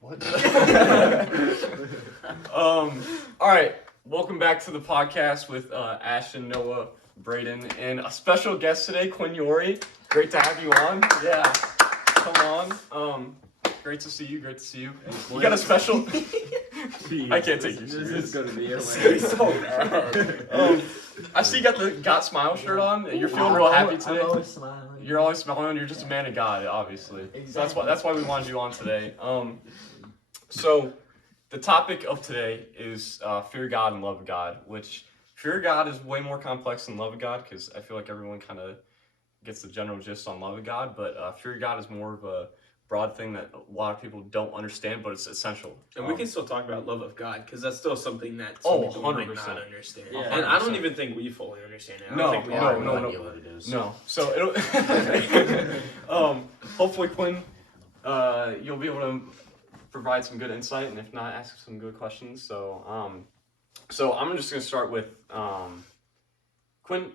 What? All right. Welcome back to the podcast with Ashton, Noah, Braden, and a special guest today, Quinn, Yori. Great to have you on. Yeah. Come on. Great to see you. Great to see you. You got a special. I can't take you serious. This is gonna be hilarious. So bad. I see you got the Got Smile shirt on. You're feeling real happy today. I'm always smiling. You're always smiling. You're just a man of God, obviously. Exactly. So that's why we wanted you on today. So the topic of today is fear God and love God, which fear God is way more complex than love of God, because I feel like everyone kind of gets the general gist on love of God, but fear God is more of a broad thing that a lot of people don't understand, but it's essential. And we can still talk about love of God, because that's still something that Oh, some people might 100%. not understand. Yeah. And I don't even think we fully understand it. I No, don't think we no, have no, idea no. what it is. No, so it'll hopefully Quinn, you'll be able to provide some good insight, and if not, ask some good questions. So I'm just gonna start with Quinn.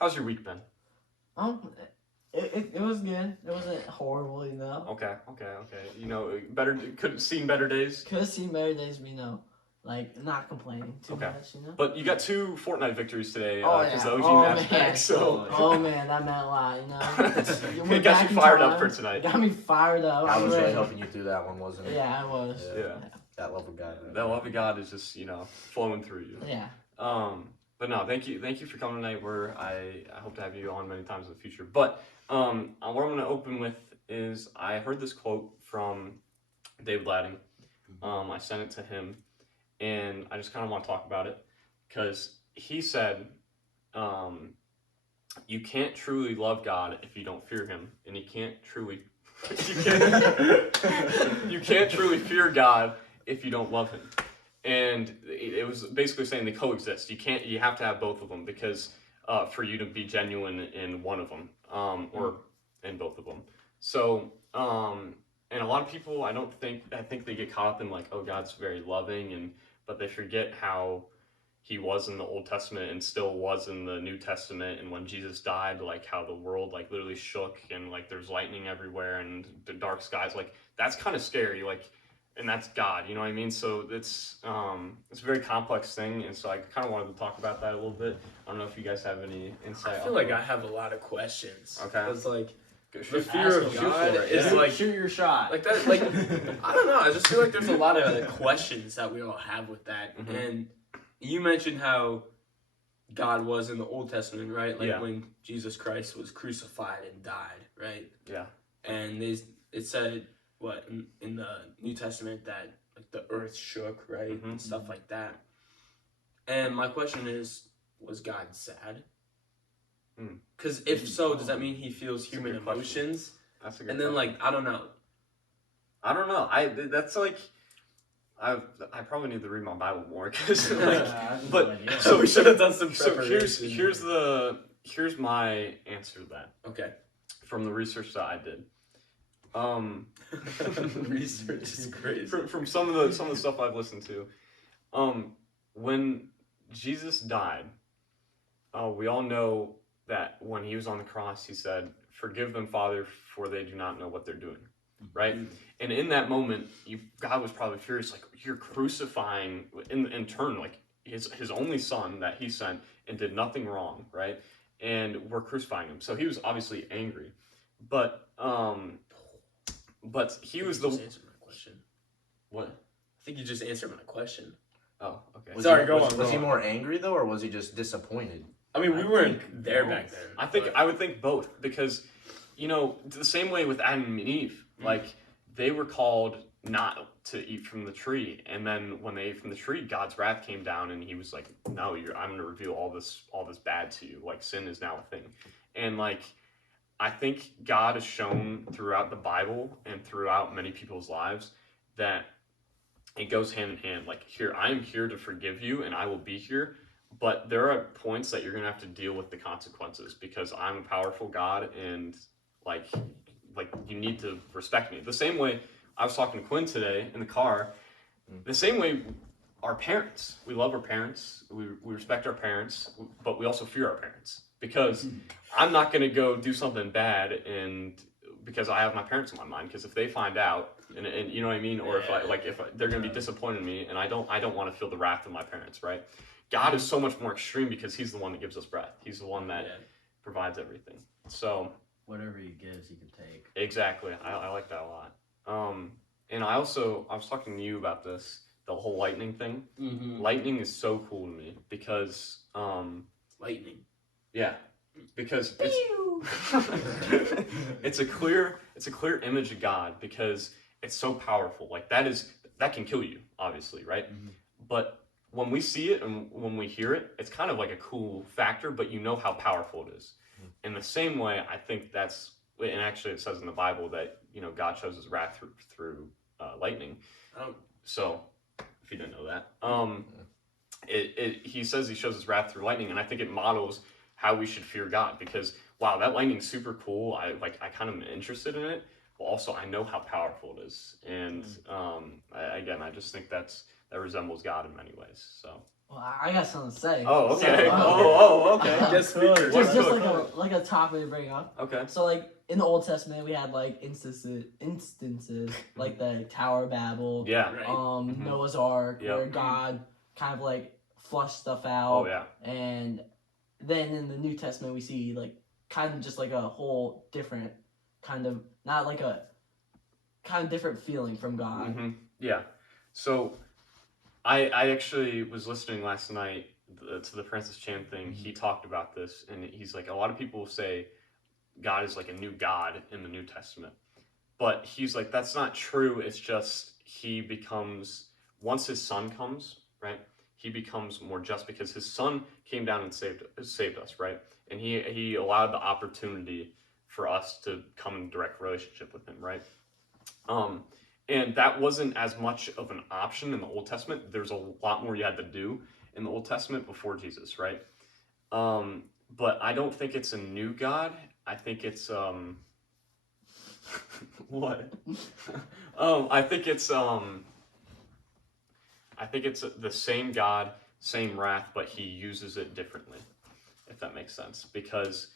How's your week been? It was good. It wasn't horrible, you know. Okay. You know, could have seen better days. Could have seen better days, but like not complaining too much, you know. But you got 2 Fortnite victories today because the OG Oh, match man. back. So Oh man, that meant a lot, you know. it got you fired up for tonight. Got me fired up. I was ready. really helping you through that one, wasn't it? Yeah, I was. Yeah. That love of God. That love of God is just flowing through you. Yeah. But no, thank you for coming tonight. I hope to have you on many times in the future. But what I'm going to open with is I heard this quote from David Ladding. I sent it to him, and I just kind of want to talk about it because he said, "You can't truly love God if you don't fear Him, and you can't truly you can't truly fear God if you don't love Him." And it was basically saying they coexist. You have to have both of them because for you to be genuine in one of them, or in both of them. So, and a lot of people, I think they get caught up in like, oh, God's very loving, but they forget how He was in the Old Testament and still was in the New Testament. And when Jesus died, like how the world like literally shook and like there's lightning everywhere and the dark skies, like that's kind of scary. Like, and that's God, you know what I mean? So it's a very complex thing, and so I kind of wanted to talk about that a little bit. I don't know if you guys have any insight. I feel like I have a lot of questions. Okay. Because like the Shoot fear of for God it, is yeah. like Shoot your shot. like that. Like I don't know. I just feel like there's a lot of questions that we all have with that. Mm-hmm. And you mentioned how God was in the Old Testament, right? Like when Jesus Christ was crucified and died, right? Yeah. And it said what in the New Testament that like the earth shook, right? Mm-hmm. And stuff like that. And my question is, was God sad? Because if so, does that mean He feels human emotions? That's a good And then question. like I don't know. That's like I probably need to read my Bible more because like But so we should have done some so preparation. here's my answer to that Okay. from the research that I did. Research is crazy. From some of the stuff I've listened to, when Jesus died, we all know that when He was on the cross, He said, "Forgive them, Father, for they do not know what they're doing." Right? Mm-hmm. And in that moment, God was probably furious, like, you're crucifying in turn, like his only Son that He sent and did nothing wrong, right? And we're crucifying Him. So He was obviously angry, but He was the. Just answered my question. What? I think you just answered my question. Oh, okay. Was he more angry though, or was he just disappointed? I mean, we weren't there back then. I would think both because, the same way with Adam and Eve, like they were called not to eat from the tree, and then when they ate from the tree, God's wrath came down, and He was like, "No, I'm going to reveal all this bad to you. Like sin is now a thing," and like I think God has shown throughout the Bible and throughout many people's lives that it goes hand in hand. Like here, I am here to forgive you, and I will be here. But there are points that you're going to have to deal with the consequences because I'm a powerful God, and like you need to respect me. The same way I was talking to Quinn today in the car, the same way our parents, we love our parents, we respect our parents, but we also fear our parents because I'm not going to go do something bad and because I have my parents in my mind, because if they find out and you know what I mean, or if they're gonna be disappointed in me, and I don't want to feel the wrath of my parents, right? God is so much more extreme because He's the one that gives us breath. He's the one that provides everything. So whatever He gives, He can take. Exactly, I like that a lot. And I was talking to you about this, the whole lightning thing. Mm-hmm. Lightning is so cool to me because lightning. Yeah, because it's a clear image of God because it's so powerful. Like that can kill you, obviously, right? Mm-hmm. But when we see it and when we hear it, it's kind of like a cool factor, but you know how powerful it is. Mm-hmm. In the same way, I think that's, and actually it says in the Bible that, God shows His wrath through lightning. So if you didn't know that, He says He shows His wrath through lightning, and I think it models how we should fear God, because wow, that lightning's super cool. I kind of am interested in it, but also I know how powerful it is, and I just think that resembles God in many ways. So. Well, I got something to say. Oh, okay. Okay. Just like a topic to bring up. Okay. So like in the Old Testament, we had like instances like the Tower of Babel. Yeah. Right. Noah's Ark, where God kind of like flushed stuff out. Oh yeah. And then in the New Testament, we see like kind of just like a whole different kind of, not like a kind of different feeling from God. Mm-hmm. Yeah. So I actually was listening last night to the Francis Chan thing. Mm-hmm. He talked about this, and he's like, a lot of people say God is like a new God in the New Testament. But he's like, that's not true. It's just He becomes, once His Son comes, right? He becomes more just because His Son came down and saved us, right? And he allowed the opportunity for us to come in direct relationship with Him, right? And that wasn't as much of an option in the Old Testament. There's a lot more you had to do in the Old Testament before Jesus, right? But I don't think it's a new God. I think it's what? I think it's the same God, same wrath, but He uses it differently, if that makes sense. Because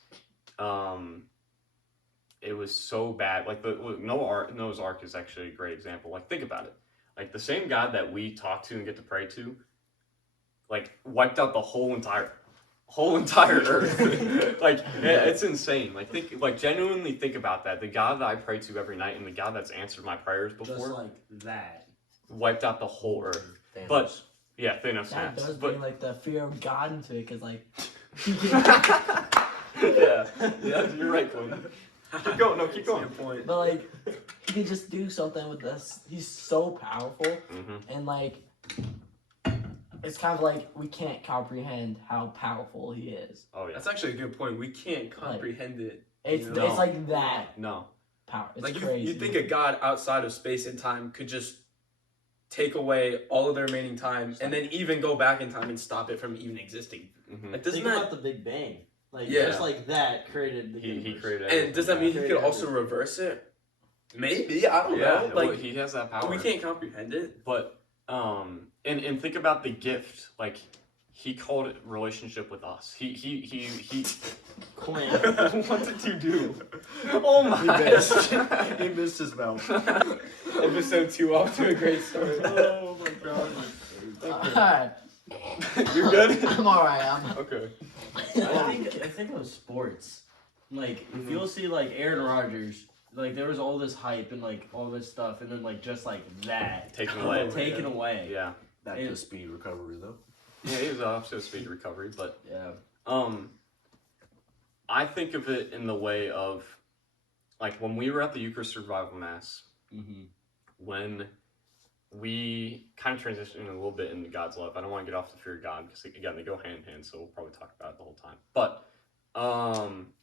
it was so bad. Like Noah's Ark is actually a great example. Like, think about it. Like, the same God that we talk to and get to pray to, like, wiped out the whole entire earth. Like, it's insane. Like, genuinely think about that. The God that I pray to every night and the God that's answered my prayers before, just like that, wiped out the whole earth. Thanos. But yeah, Thanos. That does bring like the fear of God into it, because like yeah, you're right, Quinn. Keep going. No, keep going. Point. But like He could just do something with this. He's so powerful, and like it's kind of like we can't comprehend how powerful He is. Oh yeah, that's actually a good point. We can't comprehend it. It's like that. No. Power. It's like crazy. You think a God outside of space and time could just take away all of the remaining time and then even go back in time and stop it from even existing. Mm-hmm. Like, think about the Big Bang. Like, just like that created the universe. He created everything. And does that mean He could also reverse it? Maybe, I don't know. Like, well, He has that power. We can't comprehend it. But and think about the gift. Like, He called it relationship with us. He Quinn. What did you do? Oh my! He missed his mouth. Episode 2 off to a great start. Oh my god. Alright. You're good? I'm alright. Okay. I think of sports. Like, if you'll see, like, Aaron Rodgers, like, there was all this hype and, like, all this stuff, and then, like, just like that. Taken away. Taken away. Yeah. Back to speed recovery, though. Yeah, he was off to a speed recovery, but yeah. I think of it in the way of, like, when we were at the Eucharist Revival Mass, when we kind of transitioned a little bit into God's love. I don't want to get off the fear of God, because, again, they go hand in hand, so we'll probably talk about it the whole time. But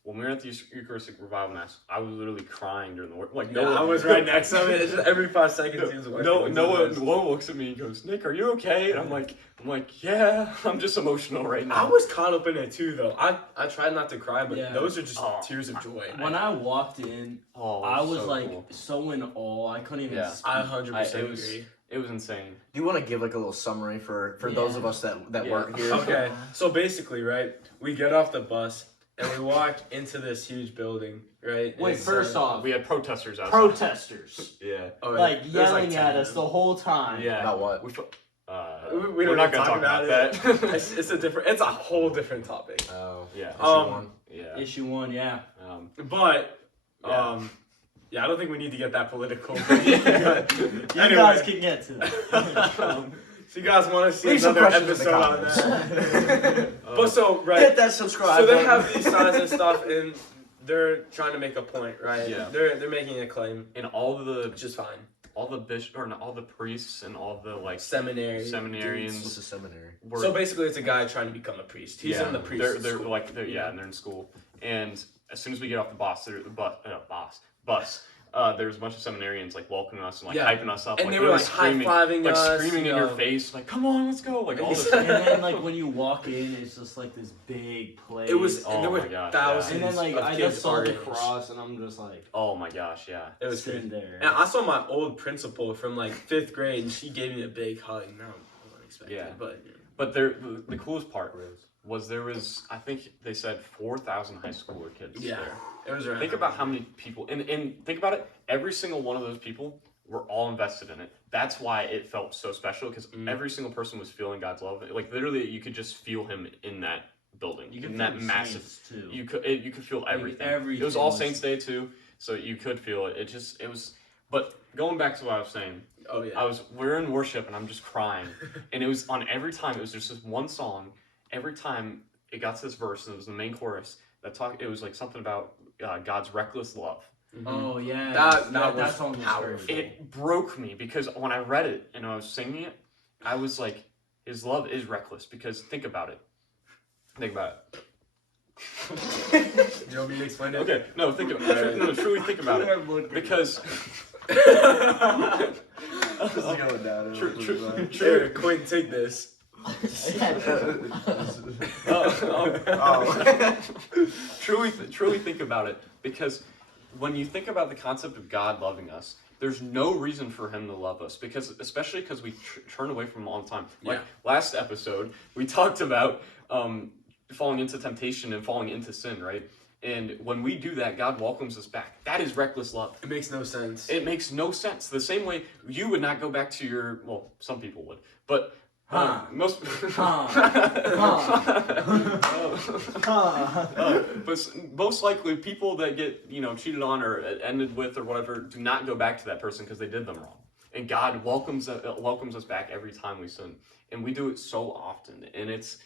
when we were at the Eucharistic Revival Mass, I was literally crying during the word. Like, I was right next to him. It's just every 5 seconds. No one looks at me and goes, "Nick, are you okay?" And I'm like, yeah, I'm just emotional right now. I was caught up in it too, though. I tried not to cry, but those are just tears of joy. When I walked in, I was so in awe. I couldn't even speak. I 100% agree. It was insane. Do you want to give like a little summary for those of us that weren't here? Okay, so basically, right, we get off the bus, and we walk into this huge building, right? Wait, It's, first off, We had protesters outside. protesters Yeah. oh, like there's yelling 10 at of us them. the whole time. Yeah. About what? We We we're don't not even gonna talk about it. that. It's a whole different topic. Oh. Yeah. Issue Um, one. Yeah. Issue 1, yeah. But Yeah. yeah, I don't think we need to get that political. You Anyway. guys can get to that. If you guys want to see Leave some another questions in the episode on comments. that. But so, right. Hit that subscribe So they button. have these signs and stuff, and they're trying to make a point, right? Yeah. They're making a claim, And all the which is fine. all the all the priests and all the like Seminary. seminarians What's a seminary? were So basically, it's a guy trying to become a priest. He's in the priest. They're school. like and they're in school. And as soon as we get off the bus, there's a bunch of seminarians like welcoming us and like Yeah. hyping us up, And like they were like screaming, high-fiving like us, screaming you in your know. face, like "Come on, let's go!" Like all this. And then, like, when you walk in, it's just like this big place. It was. Oh and there were my gosh, thousands. And then, like, of I kids just saw our the age. cross, and I'm just like, Oh my gosh, yeah. It was sitting crazy. there. And I saw my old principal from like 5th grade, and she gave me a big hug. No, I wasn't expecting. Yeah. But But the coolest part was there was, I think they said 4,000 high schooler kids yeah, there. it was around. Think about how many people, and think about it, every single one of those people were all invested in it. That's why it felt so special, because every single person was feeling God's love. Like, literally, you could just feel him in that building, You can in feel that the massive, saints, too. you could feel Like, everything. everything It was All was- Saints Day, too, so you could feel it. It was, but going back to what I was saying, Oh yeah. we're in worship and I'm just crying, and it was on every time. It was just this one song. Every time it got to this verse, and it was the main chorus it was like something about God's reckless love. Oh, yeah. That was song was powerful. very It broke me, because when I read it and I was singing it, I was like, His love is reckless. Because think about it. Think about it. Do you want me to explain it? Okay, no, think about it. No, truly think about it. Because This is going down. Here, Quinn, take this. truly think about it, because when you think about the concept of God loving us, there's no reason for him to love us, especially because we turn away from him all the time. Like last episode, we talked about falling into temptation and falling into sin, right? And when we do that, God welcomes us back. That is reckless love. It makes no sense. It makes no sense. The same way you would not go back to some people would, but most but most likely people that get cheated on or ended with or whatever do not go back to that person because they did them wrong. And God welcomes us back every time we sin, and we do it so often. And it's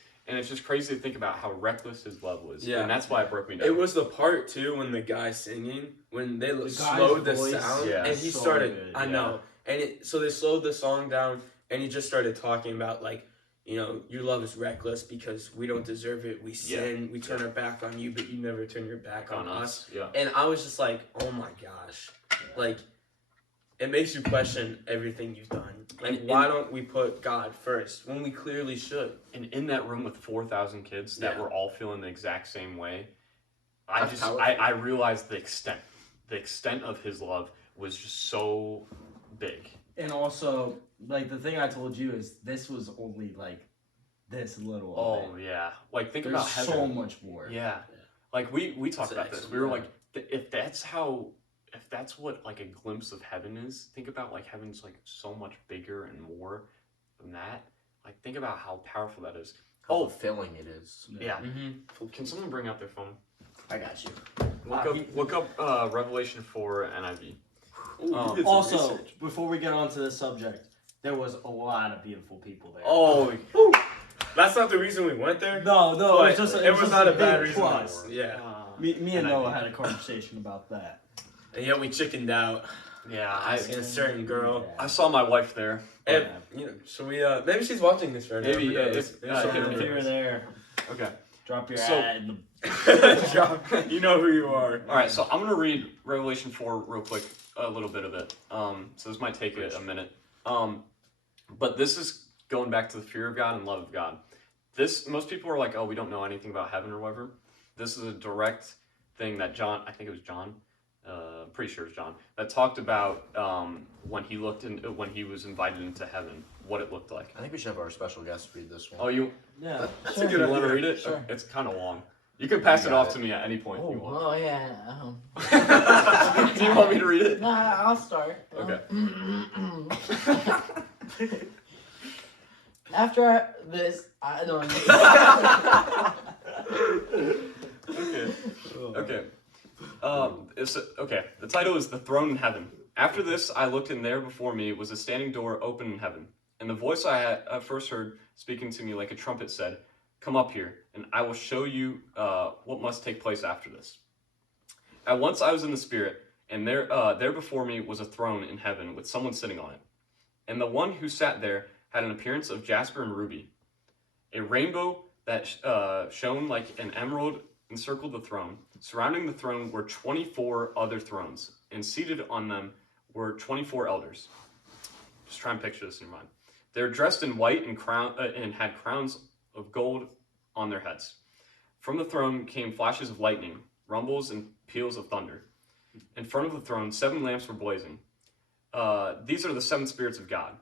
just crazy to think about how reckless his love was. Yeah. And that's why it broke me down. It was the part too when the guy's singing, when they slowed the sound, and he so started. good, I know, and so they slowed the song down, and he just started talking about like, your love is reckless because we don't deserve it. We sin, we turn our back on you, but you never turn your back on us. Yeah. And I was just like, oh my gosh, like, it makes you question everything you've done. Like, why don't we put God first when we clearly should? And in that room with 4,000 kids that were all feeling the exact same way, I realized the extent of his love was just so big. And also, like, the thing I told you is this was only like this little. Oh yeah, like think There's about heaven. so much more. Yeah, like we talked about this. We were like, if that's what like a glimpse of heaven is, think about like heaven's like so much bigger and more than that. Like think about how powerful that is. How fulfilling it is. Yeah. Mm-hmm. Can someone bring up their phone? I got you. Look up Revelation 4 NIV. Also, before we get on to this subject, there was a lot of beautiful people there. Oh, That's not the reason we went there. No, But it was it was not a bad big reason. plus. Yeah. Me and Noah had a conversation about that. And yet we chickened out. yeah. Asking a certain girl. I saw my wife there. And, so we maybe she's watching this right Maybe, now. if If you're there, Okay. drop your So- ad in the. You know who you are. All right, so I'm gonna read Revelation 4 real quick, a little bit of it. So this might take a minute. But this is going back to the fear of God and love of God. Most people are like, oh, we don't know anything about heaven or whatever. This is a direct thing that I think it was John, pretty sure it's John, that talked about when he was invited into heaven, what it looked like. I think we should have our special guest read this one. Oh, Yeah, That's sure. a good you want to idea. read it? Sure. It's kind of long. You can pass You it got off it. to me at any point if you want. Oh yeah. Do you want me to read it? Nah, I'll start. Okay. After this, I don't. Okay. Okay. The title is "The Throne in Heaven." After this, I looked, and there before me was a standing door open in heaven. And the voice I had first heard speaking to me like a trumpet said, "Come up here, and I will show you what must take place after this." At once I was in the Spirit, and there before me was a throne in heaven with someone sitting on it. And the one who sat there had an appearance of jasper and ruby. A rainbow that shone like an emerald encircled the throne. Surrounding the throne were 24 other thrones, and seated on them were 24 elders. Just try and picture this in your mind. They were dressed in white and had crowns of gold on their heads. From the throne came flashes of lightning, rumbles, and peals of thunder. In front of the throne, 7 lamps were blazing. These are the 7 spirits of God.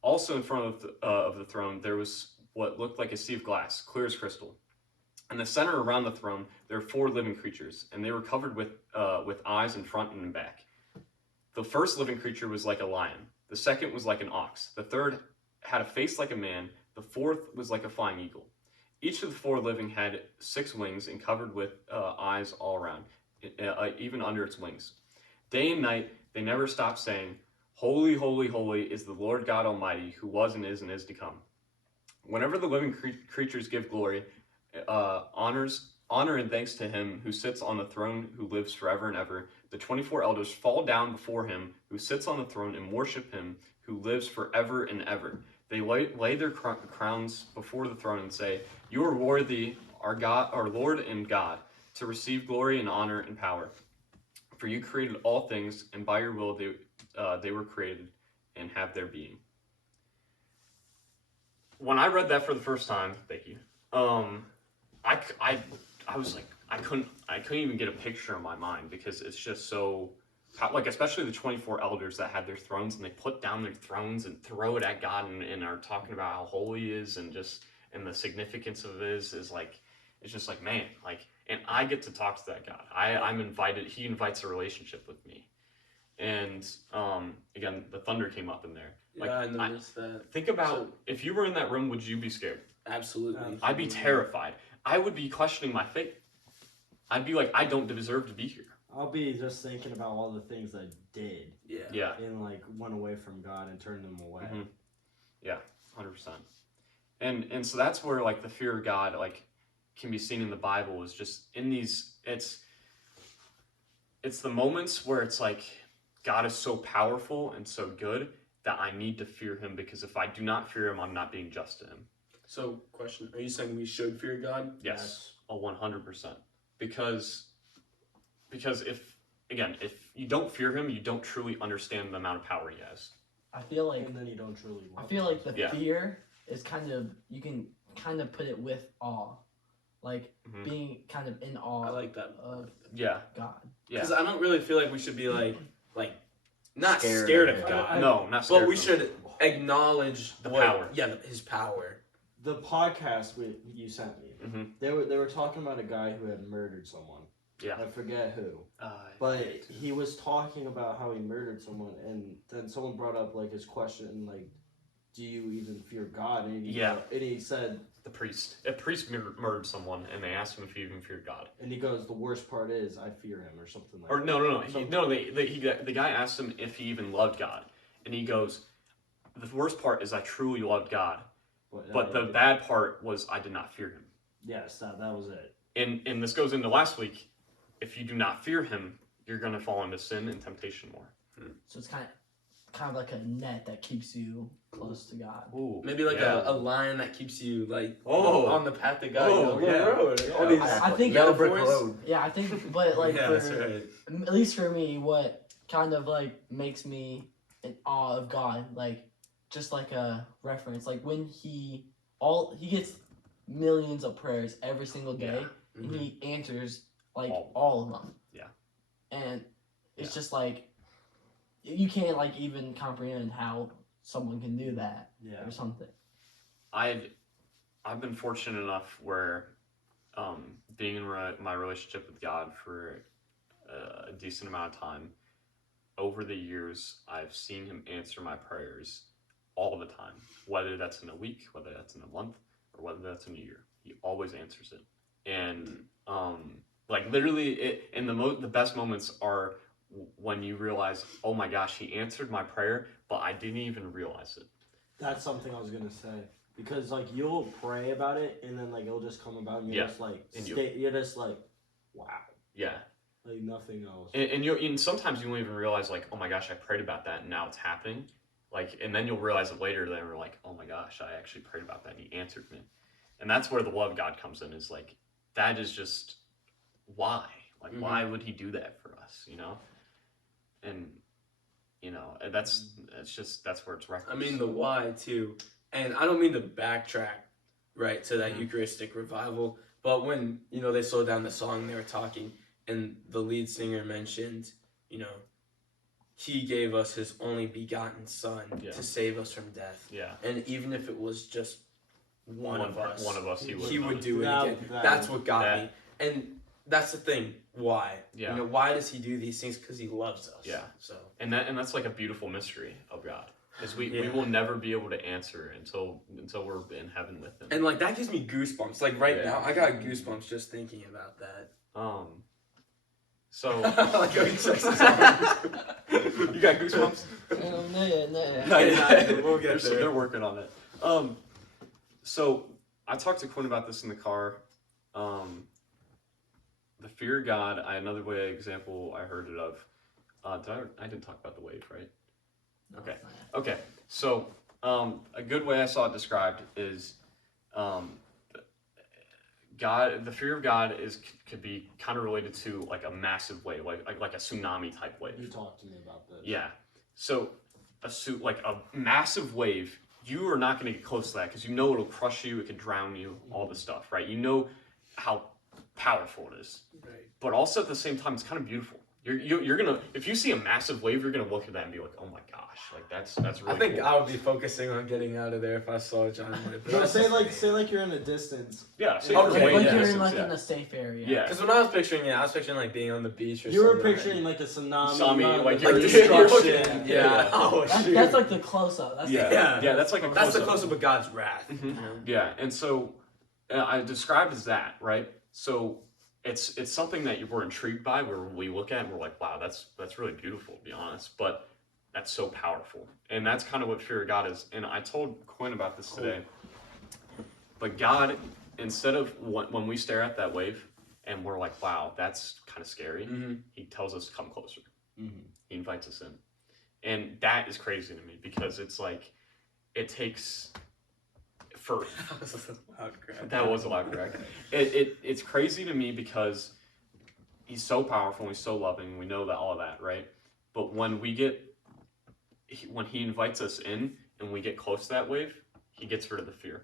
Also in front of the throne, there was what looked like a sea of glass, clear as crystal. In the center around the throne, there were 4 living creatures, and they were covered with eyes in front and in back. The first living creature was like a lion. The second was like an ox. The third had a face like a man. The fourth was like a flying eagle. Each of the 4 living had 6 wings and covered with eyes all around, even under its wings. Day and night, they never stopped saying, "Holy, holy, holy is the Lord God Almighty, who was and is to come." Whenever the living creatures give glory, honor and thanks to him who sits on the throne, who lives forever and ever, the 24 elders fall down before him who sits on the throne and worship him who lives forever and ever. They lay their crowns before the throne and say, "You are worthy, our God, our Lord and God, to receive glory and honor and power. For you created all things, and by your will they were created and have their being." When I read that for the first time, thank you. I was like, I couldn't even get a picture in my mind because it's just so, like, especially the 24 elders that had their thrones and they put down their thrones and throw it at God and are talking about how holy he is and the significance of it is like, it's just like, man, like, and I get to talk to that God. I'm invited, he invites a relationship with me. And again, the thunder came up in there. Like, Yeah, I noticed that. Think about, if you were in that room, would you be scared? Absolutely. I'd be terrified. I would be questioning my faith. I'd be like, I don't deserve to be here. I'll be just thinking about all the things I did. Yeah. And like went away from God and turned them away. Mm-hmm. Yeah, 100%. And so that's where like the fear of God like can be seen in the Bible is just in these. It's the moments where it's like God is so powerful and so good that I need to fear him, because if I do not fear him, I'm not being just to him. So, question: are you saying we should fear God? Yes, 100%. Because if you don't fear him, you don't truly understand the amount of power he has. I feel like And then you don't truly love I feel like the Yeah. fear is kind of, you can kind of put it with awe, like being kind of in awe I like that. of Yeah. God. Yeah. Because I don't really feel like we should be like not Scared scared of of it. God. No, not scared. But we of him. should acknowledge The what- power. Yeah, his power. The podcast you sent me, Mhm. they were talking about a guy who had murdered someone. Yeah. I forget who. But he was talking about how he murdered someone, and then someone brought up like his question, like, "Do you even fear God?" And he said, a priest murdered someone, and they asked him if he even feared God. and he goes, "The worst part is I fear him," or something like. Or that. no. The guy asked him if he even loved God, and he goes, "The worst part is I truly loved God, but the bad part was I did not fear him." Yes, that was it. And this goes into last week. If you do not fear him, you're going to fall into sin and temptation more. So it's kind of like a net that keeps you close to God. Ooh, Maybe like yeah. a line that keeps you like Oh. on the path to God. Oh, you know, yeah. the road. Yeah. All these I think Metal brick metaphors. road. Yeah, I think, but like Yeah, for, that's right. at least for me, what kind of like makes me in awe of God, like just like a reference, like when he gets millions of prayers every single day, and he answers like all of them. Yeah. And it's just like you can't like even comprehend how someone can do that Yeah. or something. I've been fortunate enough where being in my relationship with God for a decent amount of time, over the years, I've seen him answer my prayers all the time, whether that's in a week, whether that's in a month, or whether that's in a year. He always answers it. And like literally, the best moments are when you realize, oh my gosh, he answered my prayer, but I didn't even realize it. That's something I was gonna say, because like you'll pray about it and then like it'll just come about and you're just like you're just like, wow. Yeah. Like nothing else. And sometimes you won't even realize, like, oh my gosh, I prayed about that and now it's happening. Like, and then you'll realize it later. Then we're like, oh my gosh, I actually prayed about that and he answered me. And that's where the love of God comes in. Is like, that is just why. Like, why would he do that for us? You know. And you know, that's where it's referenced. I mean the why too, and I don't mean to backtrack, right, to that Eucharistic revival. But when they slowed down the song, they were talking. And the lead singer mentioned, he gave us his only begotten son to save us from death. Yeah. And even if it was just one of us, he would do it again. That's what got me. And that's the thing. Why? Yeah. Why does he do these things? Because he loves us. Yeah. So. And that's like a beautiful mystery of God. Is we will never be able to answer until we're in heaven with him. And like that gives me goosebumps. Like right now, I got goosebumps just thinking about that. So like how he checks his you got goosebumps? No. We'll get there. They're working on it. So I talked to Quinn about this in the car. The fear of God. Another way example I heard it of. I didn't talk about the wave, right? No, okay. Okay. So a good way I saw it described is God. The fear of God could be kind of related to like a massive wave, like a tsunami type wave. You talked to me about this. Yeah. So like a massive wave, you are not going to get close to that because it'll crush you, it could drown you, all this stuff, right? You know how powerful it is. Right. But also at the same time, it's kind of beautiful. You're gonna, if you see a massive wave, you're gonna look at that and be like, oh my gosh, like that's really I think cool. I would be focusing on getting out of there if I saw a giant wave. No, say like you're in a distance. Yeah. Okay, Like yeah. you're in like in a safe area. Yeah. Because when I was picturing it, I was picturing like being on the beach or You were something. picturing like a tsunami, Tsunami, like you're destruction. Yeah. Yeah. Oh shoot. That's like the close up. That's Yeah. That's like a That's the close-up. close-up of God's wrath. Yeah, and so I described as that, right? So it's something that we're intrigued by, where we look at and we're like, wow, that's really beautiful, to be honest, but that's so powerful. And that's kind of what fear of God is. And I told Quinn about this today. But God, instead of when we stare at that wave and we're like, wow, that's kind of scary, he tells us to come closer. He invites us in. And that is crazy to me because it's like, it takes... That was a loud crack. It's crazy to me because he's so powerful and he's so loving. We know that all of that, right? But when he invites us in and we get close to that wave, he gets rid of the fear.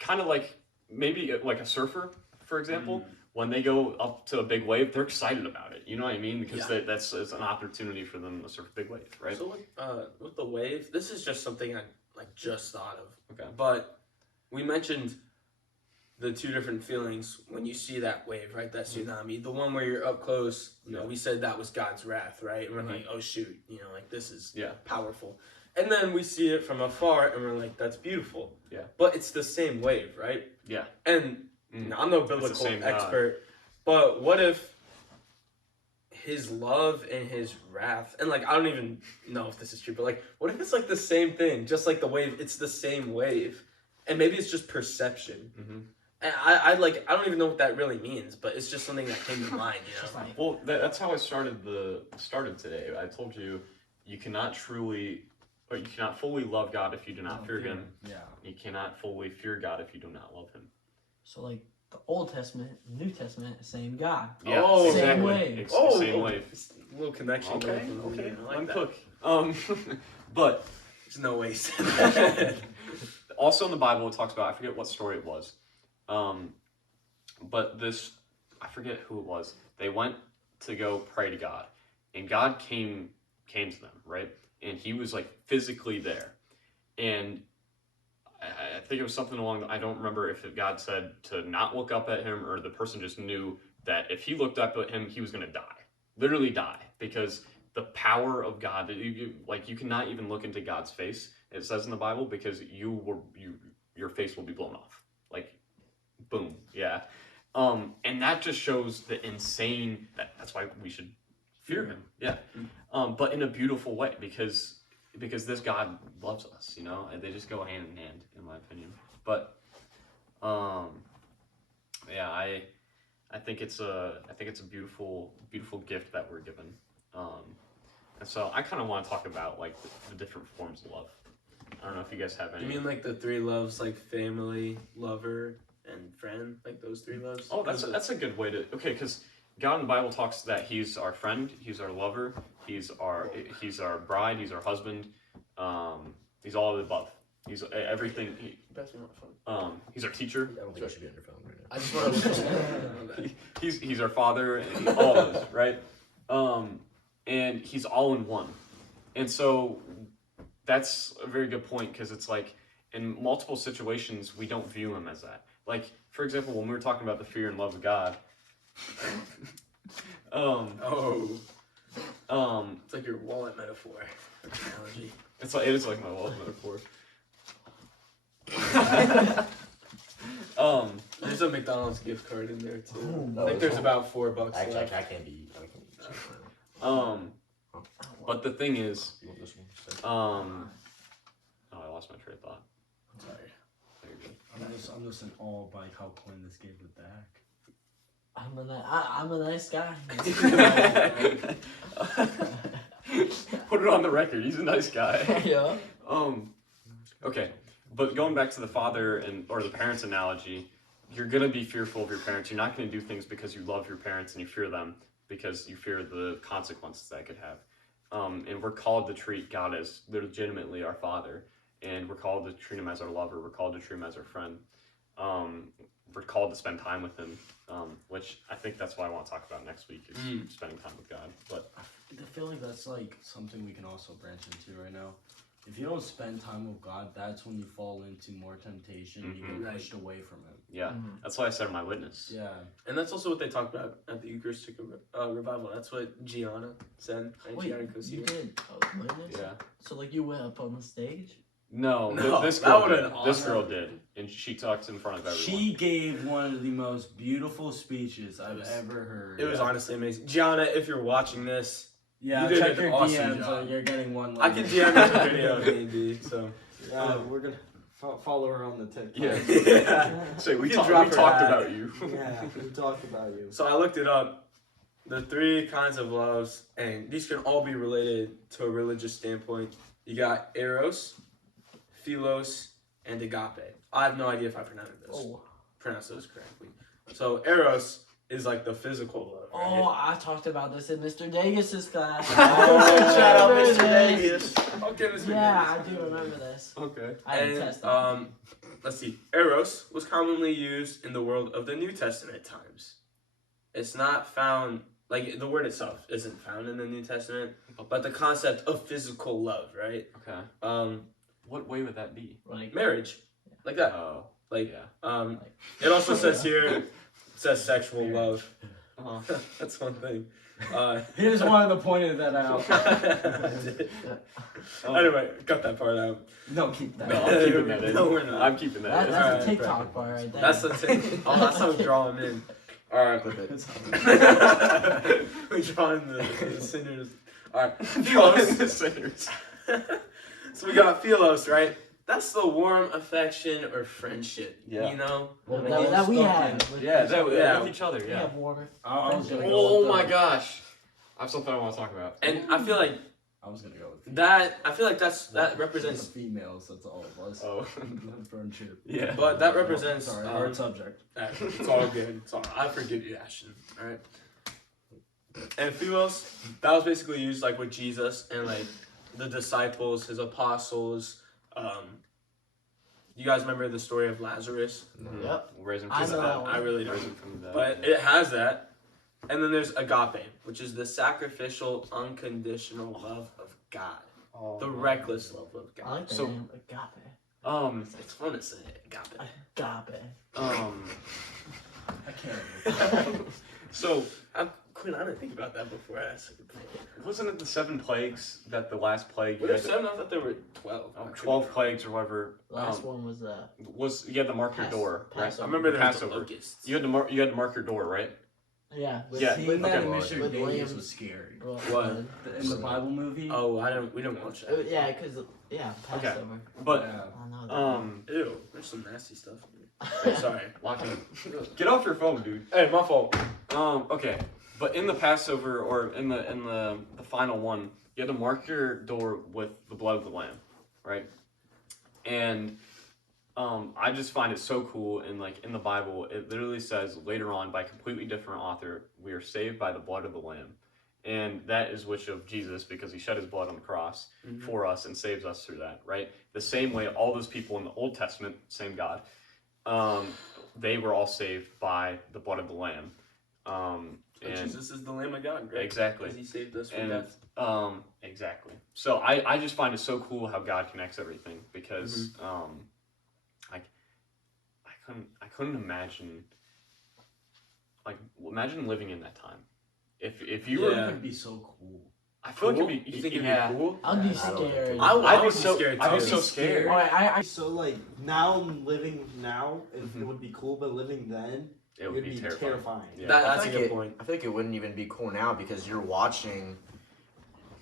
Kind of like maybe like a surfer, for example. When they go up to a big wave, they're excited about it. You know what I mean? Because that's it's an opportunity for them to surf a big wave, right? So with the wave, this is just something I just thought of. Okay. But we mentioned the two different feelings when you see that wave, right? That tsunami. The one where you're up close, we said that was God's wrath, right? And we're like, oh shoot, like this is powerful. And then we see it from afar and we're like, that's beautiful. Yeah. But it's the same wave, right? Yeah. And I'm no biblical expert, but what if his love and his wrath, and I don't even know if this is true, but what if it's the same thing, just like the wave, it's the same wave, and maybe it's just perception. And I don't even know what that really means, but it's just something that came to mind, Well, that's how I started today. I told you, you cannot fully love God if you do not fear him. Yeah. You cannot fully fear God if you do not love him. So the Old Testament, New Testament, same God. Yeah, oh, same exactly. wave. Same wave. A little connection. Okay. I like that. Cook. But there's no way. He said that. Also in the Bible, it talks about, I forget what story it was, but I forget who it was. They went to go pray to God, and God came to them, right? And he was physically there, and I think it was something along I don't remember if God said to not look up at him or the person just knew that if he looked up at him, he was going to die. Literally die. Because the power of God, you cannot even look into God's face, it says in the Bible, because your face will be blown off. Like, boom. Yeah. And that just shows the insane, that's why we should fear him. Yeah. But in a beautiful way, because this God loves us, you know, and they just go hand in hand, in my opinion. But, yeah, I think it's a beautiful gift that we're given. And so I kind of want to talk about like the different forms of love. I don't know if you guys have any. You mean like the three loves, like family, lover, and friend, like those three loves? Oh, that's a good way to. Okay, because God in the Bible talks that He's our friend, He's our lover, He's our bride, He's our husband. He's all of the above. He's everything. He's our teacher. I don't think I should be on your phone right now. I just want to. He's our father, and all of us, right? And He's all in one. And so that's a very good point, because it's like in multiple situations we don't view Him as that. Like, for example, when we were talking about the fear and love of God. It's like your wallet metaphor analogy. It is like my wallet metaphor. There's a McDonald's gift card in there too. Oh, I think there's about $4 Actually, left. I can't be. But the thing is, You want this one? I lost my train of thought. Sorry. There you go. I'm just in awe by how Quinn just gave it back. I'm a nice guy. Put it on the record. He's a nice guy. Yeah. Okay, but going back to the father or the parents analogy, you're gonna be fearful of your parents. You're not gonna do things because you love your parents and you fear them, because you fear the consequences that could have. And we're called to treat God as legitimately our father, and we're called to treat Him as our lover. We're called to treat Him as our friend. We're called to spend time with Him, which I think that's what I want to talk about next week, is spending time with God. But I feel like that's like something we can also branch into right now. If you don't spend time with God, that's when you fall into more temptation. You get pushed away from Him. yeah, that's why I said in my witness. Yeah. And that's also what they talked about at the Eucharistic revival. That's what Gianna said. Wait, Gianna you Cosio. did a witness? Yeah. So like you went up on the stage? No, No, this that girl would've did. been This awesome. girl did, and she talked in front of everyone. She gave one of the most beautiful speeches I've ever heard. It was honestly amazing. Gianna, if you're watching this, Yeah, you did check an your awesome DMs. job. You're getting one. I can DM you the video if need be. So Yeah, we're gonna follow her on the TikTok. Yeah. Say we can talked drop her about at- you. Yeah, we talked about you. So I looked it up. The three kinds of loves, and these can all be related to a religious standpoint. You got eros, philos, and agape. I have no idea if I pronounced those correctly. So eros is like the physical love. Right? Oh, I talked about this in Mr. Dagis's class. Shout out I Mr. remember this. Davis. Okay, Mr. Yeah, Davis. I do remember this. Okay. I didn't And test that. let's see. Eros was commonly used in the world of the New Testament times. It's not found, like the word itself isn't found in the New Testament, but the concept of physical love, right? Okay. What way would that be? Like Marriage, like that. Oh. Like, Yeah. it also says here, it says sexual love. Uh-huh. That's one thing. He just wanted to point that out. Anyway, cut that part out. No, keep that. No, I'm keeping that in. No, we're not. I'm keeping that in. that's Alright, the TikTok part right there. That's the thing. Oh, that's how we draw him in. Alright. Clip it. We draw in the sinners. Alright. Philos. The sinners. So we got philos, right? That's the warm affection or friendship. Yeah. You know? that we have. with Yeah, each that other. Yeah. with each other. We Yeah. have warmer. I was gonna go Oh with my the- gosh. I have something I want to talk about. And I feel like I was gonna go with that represents, the females. That's all of us. Oh. Friendship. Yeah. but that represents, Sorry, hard subject. it's all good. It's all, I forgive you, Ashton. Alright? And philos, that was basically used like with Jesus and like the disciples, his apostles. You guys remember the story of Lazarus? Yep. Raise him I from the know. dead. I really Raise don't. him from the dead. But it has that. And then there's agape, which is the sacrificial, unconditional love of God. Oh, The reckless love of I God. like that So- name, agape. It's fun to say it. Agape. I can't. So Quinn, I didn't think about that before I asked. wasn't it the 7 plagues that the last plague? Were there 7? I thought there were 12. 12 plagues or whatever. Last one was You had to mark your door, right? Passover. I remember there was the Passover. locusts. You had to mark your door, right? yeah. Yeah, Seeing that okay. in Mission With Vegas Williams. was scary. What? In the Bible movie. Oh, we didn't watch that. Yeah, because Passover. But Yeah. I know that. Ew, there's some nasty stuff. Sorry. get off your phone, dude. Hey, my fault. Okay. But in the Passover or in the final one, you had to mark your door with the blood of the lamb, right? And I just find it so cool. And like in the Bible, it literally says later on by a completely different author, we are saved by the blood of the lamb. And that is which of Jesus, because he shed his blood on the cross for us and saves us through that, right? The same way all those people in the Old Testament, same God, they were all saved by the blood of the lamb. And Jesus is the Lamb of God, right? Exactly. Because he saved us from death. Exactly. So I just find it so cool how God connects everything because I couldn't imagine imagine living in that time. If you were, It would be so cool. I feel like it'd be. You think it'd yeah. be cool? I'd be I don't think scared. it I'd be be so scared I'd be too. so scared. I So like now living now, it would be cool, but living then, It would be terrifying. Yeah. That's a I good think point. I think it wouldn't even be cool now because you're watching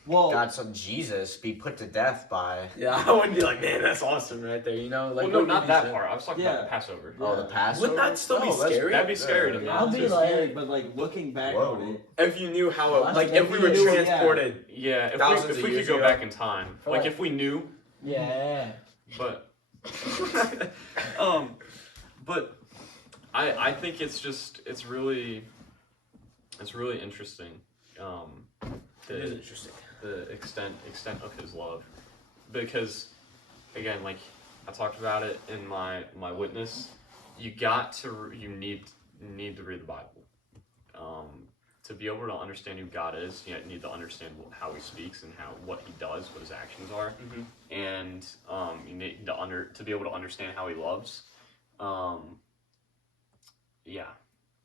well, God's son Jesus be put to death by Yeah, I wouldn't be like, man, that's awesome right there, you know? Like, Well, no, wouldn't not be that sad? part. I was talking Yeah. about the Passover. the Passover. Wouldn't that still be that's- scary? That'd be scary to me. I'll be it's like- scary, but like looking back Whoa. on it, If you knew how, Well, like, that's if we what were we knew, transported. Yeah, Thousands if of we years could go ago. back in time, For like like- if we knew, yeah. but but I think it's really interesting. It is interesting. The extent of his love, because again, like I talked about it in my witness, you need to read the Bible. To be able to understand who God is, you need to understand how he speaks and what he does, what his actions are, and you need to be able to understand how he loves. Yeah.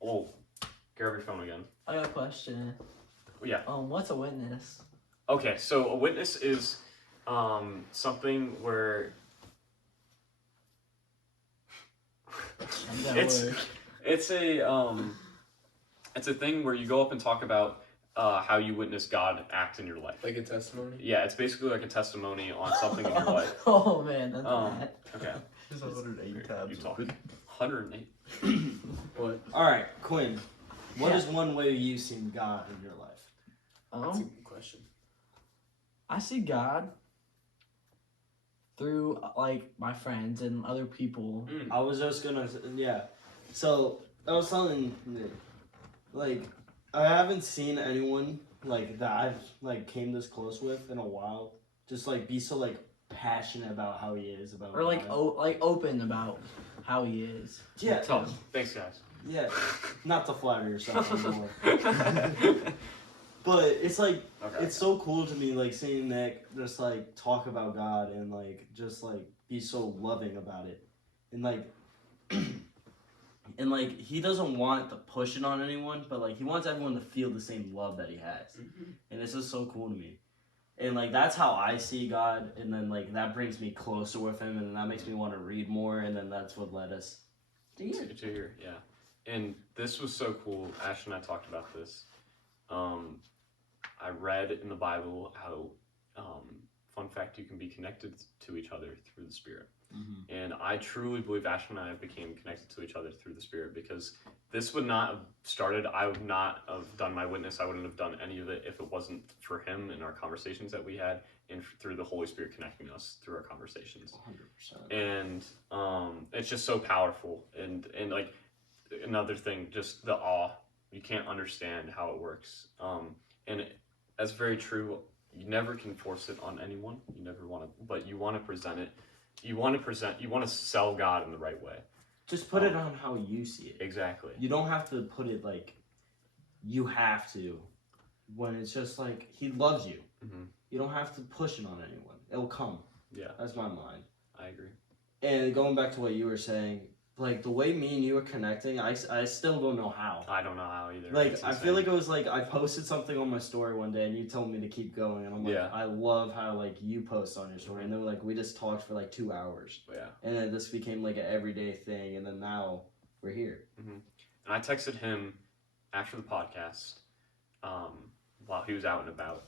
Oh, grab your phone again. I got a question. Yeah. What's a witness? Okay, so a witness is something where it's a thing where you go up and talk about how you witness God act in your life. Like a testimony? Yeah, it's basically like a testimony on something in your life. Oh man, that's bad. Okay. There's 108 tabs. You talk. 108. What? all right, Quinn, what Yeah. is one way you've seen God in your life? That's a good question. I see God through like my friends and other people. I was just gonna, So I was telling Nick, like, I haven't seen anyone like that I've like came this close with in a while. Just like be so like passionate about how he is about Or like God. like open about how he is. Yeah, So, thanks, guys. yeah. Not to flatter yourself anymore. But it's like Okay. it's so cool to me, like seeing Nick just like talk about God and like just like be so loving about it, and like and like he doesn't want to push it on anyone, but like he wants everyone to feel the same love that he has, and it's just so cool to me. And like that's how I see God, and then like that brings me closer with him, and that makes me want to read more, and then that's what led us to here. To hear, yeah. And this was so cool. Ash and I talked about this. I read in the Bible how, fun fact, you can be connected to each other through the Spirit. And I truly believe Ash and I became connected to each other through the Spirit, because this would not have started. I would not have done my witness. I wouldn't have done any of it if it wasn't for him and our conversations that we had, and through the Holy Spirit connecting us through our conversations. 100%. And it's just so powerful. And like another thing, just the awe. You can't understand how it works. And that's very true. You never can force it on anyone. You never want to, but you want to present it. You want to sell God in the right way. Just put it on how you see it. Exactly. You don't have to put it like you have to, when it's just like he loves you. Mm-hmm. You don't have to push it on anyone. It'll come. Yeah. That's my mind. I agree. And going back to what you were saying, like the way me and you were connecting, I still don't know how. I don't know how either. Like It's I insane. feel like it was like I posted something on my story one day and you told me to keep going and I'm like, Yeah. I love how like you post on your story and then like we just talked for like 2 hours Yeah. and then this became like an everyday thing and then now we're here. And I texted him after the podcast, while he was out and about.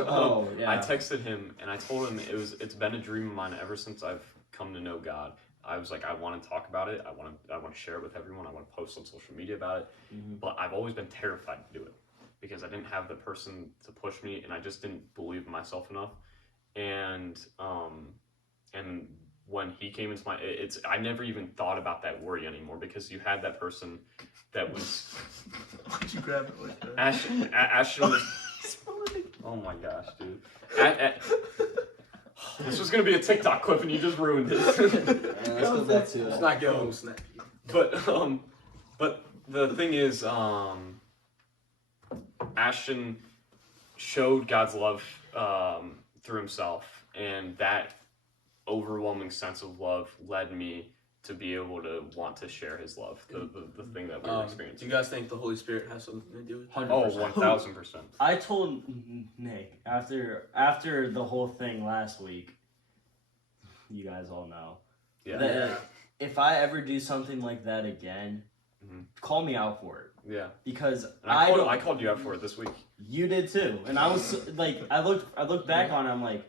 Oh yeah. I texted him and I told him it's been a dream of mine ever since I've come to know God. I was like, I want to talk about it. I want to share it with everyone. I want to post on social media about it. But I've always been terrified to do it because I didn't have the person to push me, and I just didn't believe in myself enough. And when he came into my, I never even thought about that worry anymore because you had that person that was. Why'd you grab it like that? Ashton was. Oh my gosh, dude. This was gonna be a TikTok clip and you just ruined it. Let's go back to Let's it. not get a little snappy. But the thing is, Ashton showed God's love through himself, and that overwhelming sense of love led me to be able to want to share his love, the thing that we were Do experiencing. you guys think the Holy Spirit has something to do with it? 100%. Oh, 1000%. I told Nick after the whole thing last week, you guys all know, Yeah. that if I ever do something like that again, call me out for it. Yeah. Because And I called you out for it this week. You did too, and I was like, I looked back on it, I'm like,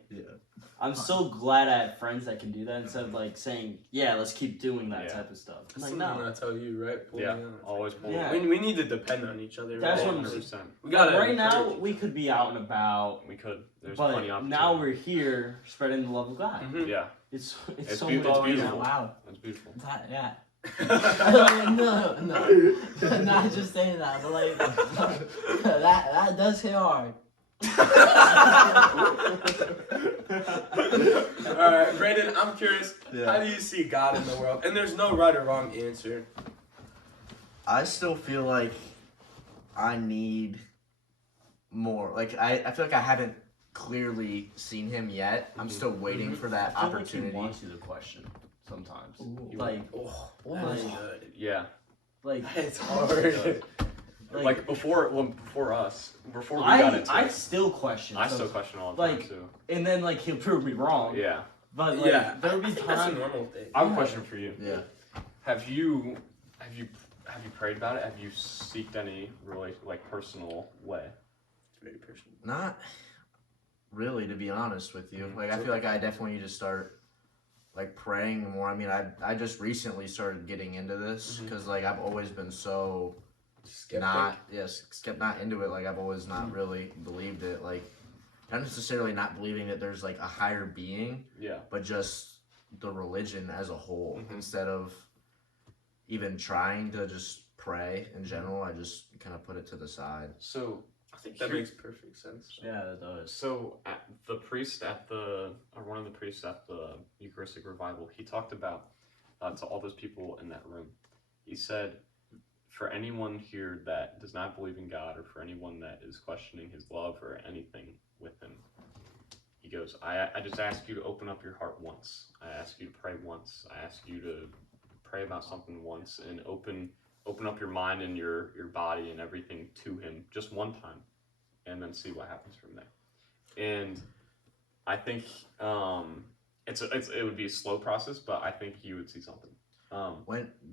I'm so glad I have friends that can do that instead of like saying, yeah, let's keep doing that type of stuff. That's Like, something no. I tell you, right? Pull me on. Always pull. Yeah. We need to depend on each other. That's right? what I'm 100%. We gotta Right now, encourage we could be out and about, We could. There's plenty of but now we're here spreading the love of God. Mhm. Yeah. It's It's so beau- much it's better. beautiful. Wow. That's beautiful. Yeah. No. Not just saying that, but like that does hit hard. Alright, Brandon, I'm curious, Yeah. how do you see God in the world? And there's no right or wrong answer. I still feel like I need more. Like I feel like I haven't clearly seen him yet. I'm still waiting for that I feel like opportunity. he wants you to question sometimes. Ooh. Like, Oh, like, that's good. Yeah. like, It's hard. Like before we got into I it, still question. I so- still question all the like, time too. and then like he'll prove me wrong. Yeah. But like Yeah, there'll be I think that's a times. normal thing. I have a question for you. Yeah. Have you prayed about it? Have you seeked any personal way? It's very personal. Not really, to be honest with you. Like I feel like I definitely need to start like praying more. I mean, I just recently started getting into this because like I've always been so Skeptic. not into it. Like I've always not really believed it. Like not necessarily not believing that there's like a higher being, Yeah. but just the religion as a whole instead of even trying to just pray in general. I just kind of put it to the side. So I think that makes perfect sense. Yeah, it does. So one of the priests at the Eucharistic revival, he talked about to all those people in that room. He said, for anyone here that does not believe in God, or for anyone that is questioning His love or anything with Him, he goes, I just ask you to open up your heart once. I ask you to pray once. I ask you to pray about something once and open up your mind and your body and everything to Him just one time, and then see what happens from there. And I think it would be a slow process, but I think you would see something.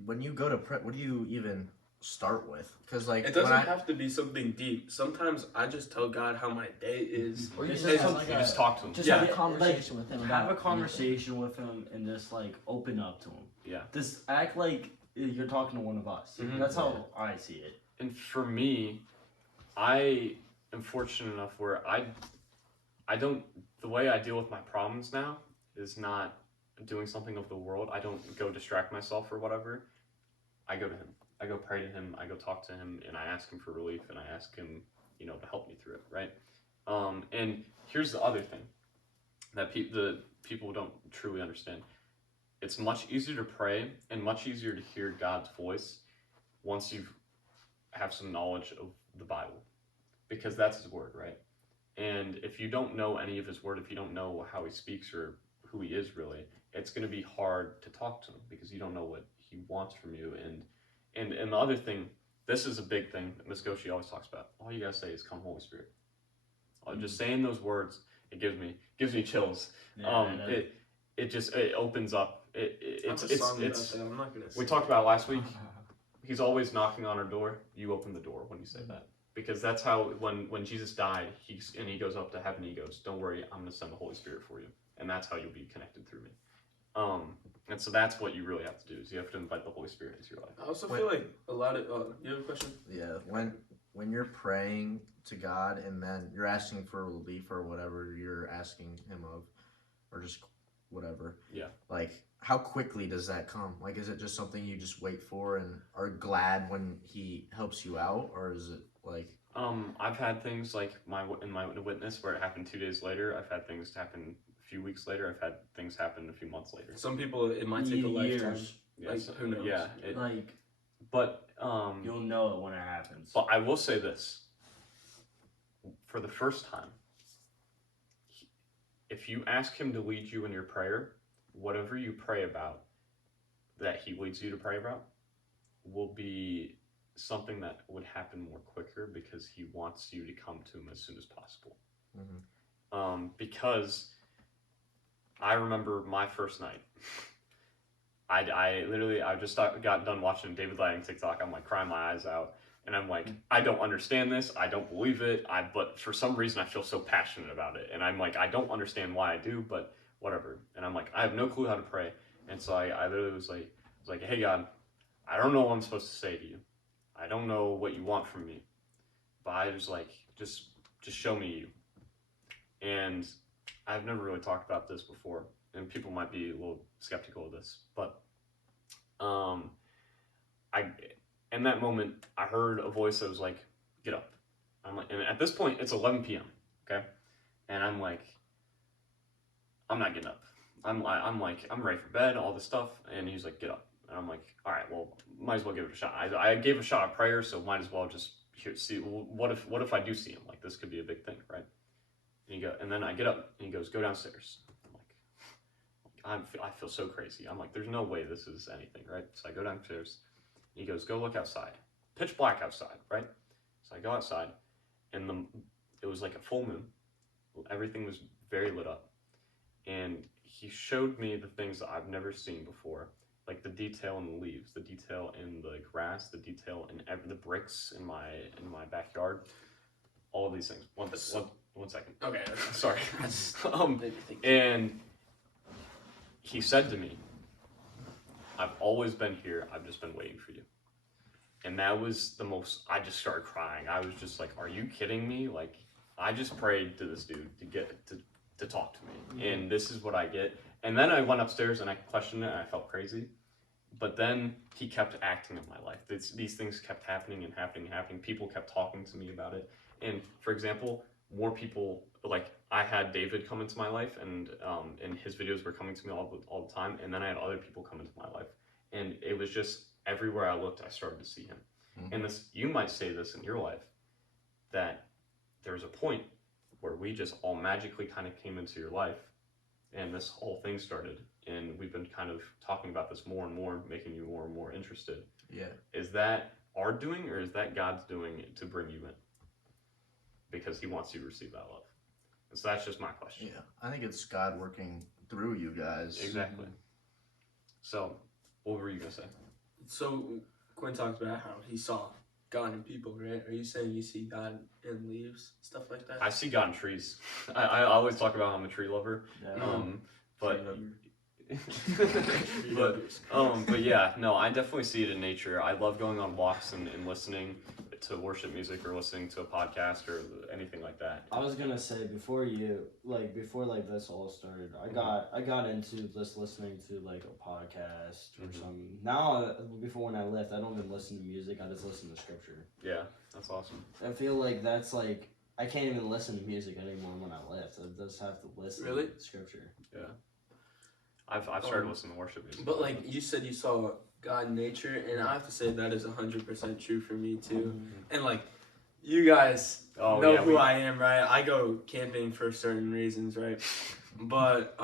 When you go to pray, what do you even start with? Because like It doesn't have to be something deep. Sometimes I just tell God how my day is. Or you It's just, just- have like You a, just talk to Him. just Yeah. have a conversation with him. Have a about conversation with him and just like open up to him. Yeah. Just act like you're talking to one of us. Mhm. That's how I see it. And for me, I am fortunate enough where I don't, the way I deal with my problems now is not doing something of the world. I don't go distract myself or whatever. I go to Him. I go pray to Him. I go talk to Him, and I ask Him for relief, and I ask Him, to help me through it, right? And here's the other thing that the people don't truly understand. It's much easier to pray and much easier to hear God's voice once you have some knowledge of the Bible, because that's His word, right? And if you don't know any of His word, if you don't know how He speaks or who he is really, it's going to be hard to talk to him because you don't know what he wants from you. And the other thing, this is a big thing that Miss Goshi always talks about. All you gotta say is "Come, Holy Spirit." Just saying those words, it gives me chills. It opens up. It's I'm not gonna. We talked about it last week. He's always knocking on our door. You open the door when you say that. Because that's how, when Jesus died, he goes up to heaven, he goes, "Don't worry, I'm going to send the Holy Spirit for you." And that's how you'll be connected through me. And so that's what you really have to do, is you have to invite the Holy Spirit into your life. I also feel like a lot of... you have a question? Yeah, when you're praying to God and then you're asking for relief or whatever you're asking him of, or just whatever. Yeah. Like, how quickly does that come? Like, is it just something you just wait for and are glad when he helps you out, or is it like... I've had things like in my witness where it happened 2 days later. I've had things happen a few weeks later. I've had things happen a few months later. Some people, it might take a lifetime. Yes. Like, who knows? Yeah. But you'll know it when it happens. But I will say this. For the first time, if you ask him to lead you in your prayer, whatever you pray about that he leads you to pray about will be something that would happen more quicker because he wants you to come to him as soon as possible. Mm-hmm. Because I remember my first night. I just got done watching David Lang TikTok. I'm like crying my eyes out. And I'm like, I don't understand this. I don't believe it. But for some reason, I feel so passionate about it. And I'm like, I don't understand why I do, but whatever. And I'm like, I have no clue how to pray. And so I literally was like, hey, God, I don't know what I'm supposed to say to you. I don't know what you want from me. But I was like, just show me you. And I've never really talked about this before. And people might be a little skeptical of this. But in that moment, I heard a voice that was like, get up. I'm like, and at this point, it's 11 p.m., okay? And I'm like, I'm not getting up. I'm ready for bed, all this stuff. And he's like, get up. And I'm like, all right, well, might as well give it a shot. I gave a shot of prayer, so might as well just see, what if I do see him? Like, this could be a big thing, right? And then I get up, and he goes, go downstairs. I'm like, I feel so crazy. I'm like, there's no way this is anything, right? So I go downstairs. He goes, go look outside. Pitch black outside, right? So I go outside, and it was like a full moon. Everything was very lit up. And he showed me the things that I've never seen before, like the detail in the leaves, the detail in the grass, the detail in the bricks in my backyard, all of these things. One second. Okay. Sorry. And he said to me, I've always been here. I've just been waiting for you. And that was I just started crying. I was just like, are you kidding me? Like, I just prayed to this dude to get to talk to me. Mm-hmm. And this is what I get. And then I went upstairs and I questioned it and I felt crazy. But then he kept acting in my life. These things kept happening and happening and happening. People kept talking to me about it. And for example, more people, like I had David come into my life and his videos were coming to me all the time. And then I had other people come into my life. And it was just everywhere I looked, I started to see him. Mm-hmm. And you might say this in your life, that there's a point where we just all magically kind of came into your life and this whole thing started. And we've been kind of talking about this more and more, making you more and more interested. Yeah. Is that our doing or is that God's doing to bring you in? Because he wants you to receive that love. And so that's just my question. Yeah, I think it's God working through you guys. Exactly. So, what were you going to say? So, Quinn talked about how he saw God in people, right? Are you saying you see God in leaves, stuff like that? I see God in trees. I always talk about how I'm a tree lover. Yeah. But yeah, no, I definitely see it in nature. I love going on walks and listening to worship music or listening to a podcast or anything like that. I was gonna say before this all started, I got into just listening to like a podcast or something. Now before when I lift, I don't even listen to music. I just listen to scripture. Yeah, that's awesome. I feel like that's like I can't even listen to music anymore when I lift. I just have to listen to scripture. Yeah. I've started listening to worship music. But like you said, you saw God in nature, and I have to say that is 100% true for me too. Mm-hmm. And like, you guys know who I am, right? I go camping for certain reasons, right? But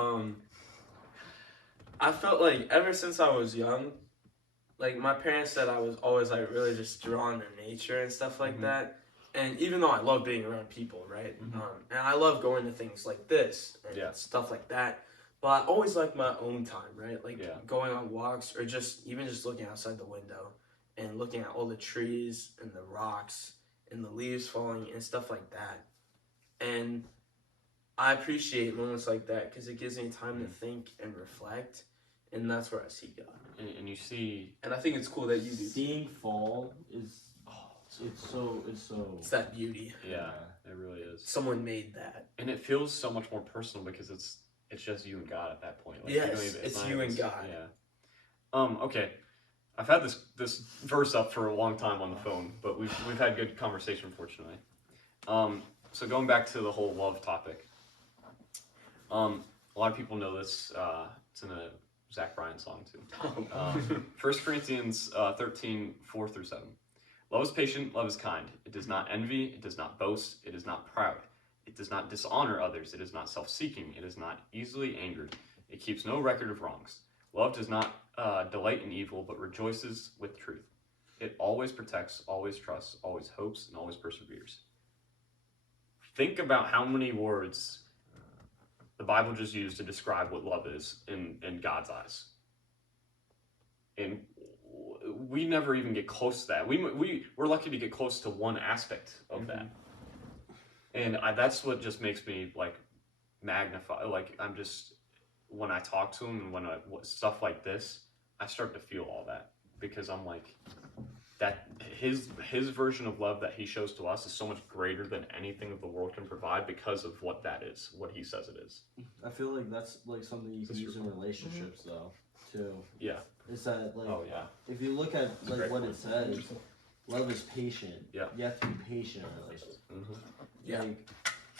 I felt like ever since I was young, like my parents said I was always like really just drawn to nature and stuff like that. And even though I love being around people, right? And I love going to things like this and stuff like that. But I always like my own time, right? Like going on walks or just looking outside the window and looking at all the trees and the rocks and the leaves falling and stuff like that. And I appreciate moments like that because it gives me time to think and reflect. And that's where I see God. And you see... And I think it's cool that you do. Seeing fall is... It's that beauty. Yeah, it really is. Someone made that. And it feels so much more personal because it's just you and God at that point. Like, yes, it's you and God. Yeah. Okay. I've had this verse up for a long time on the phone, but we've had good conversation, fortunately. So going back to the whole love topic. A lot of people know this. It's in a Zach Bryan song too. 1 Corinthians 13, 4-7. Love is patient, love is kind. It does not envy, it does not boast, it is not proud. It does not dishonor others, it is not self-seeking, it is not easily angered. It keeps no record of wrongs. Love does not delight in evil, but rejoices with truth. It always protects, always trusts, always hopes, and always perseveres. Think about how many words the Bible just used to describe what love is in God's eyes. And we never even get close to that. We're lucky to get close to one aspect of that. And that's what just makes me like magnify. Like I'm just, when I talk to him and when stuff like this, I start to feel all that because I'm like, that his version of love that he shows to us is so much greater than anything that the world can provide because of what that is, what he says it is. I feel like that's like something you can use in relationships though, too. Yeah. Is that like, if you look at like what it says, love is patient. Yeah. You have to be patient in relationships. Yeah. Like,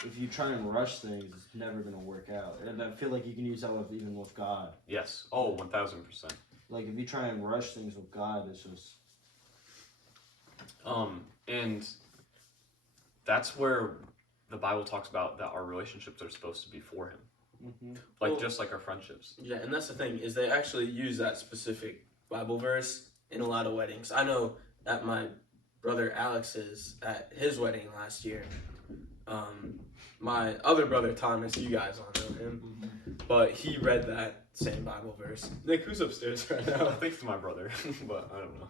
if you try and rush things, it's never gonna work out. And I feel like you can use that even with God. Yes. Oh, 1000%. Like if you try and rush things with God, it's just. And that's where the Bible talks about that our relationships are supposed to be for Him, just like our friendships. Yeah, and that's the thing is they actually use that specific Bible verse in a lot of weddings. I know at my brother Alex's at his wedding last year. My other brother Thomas, you guys all know him, but he read that same Bible verse. Nick, who's upstairs right now? I think it's my brother, but I don't know.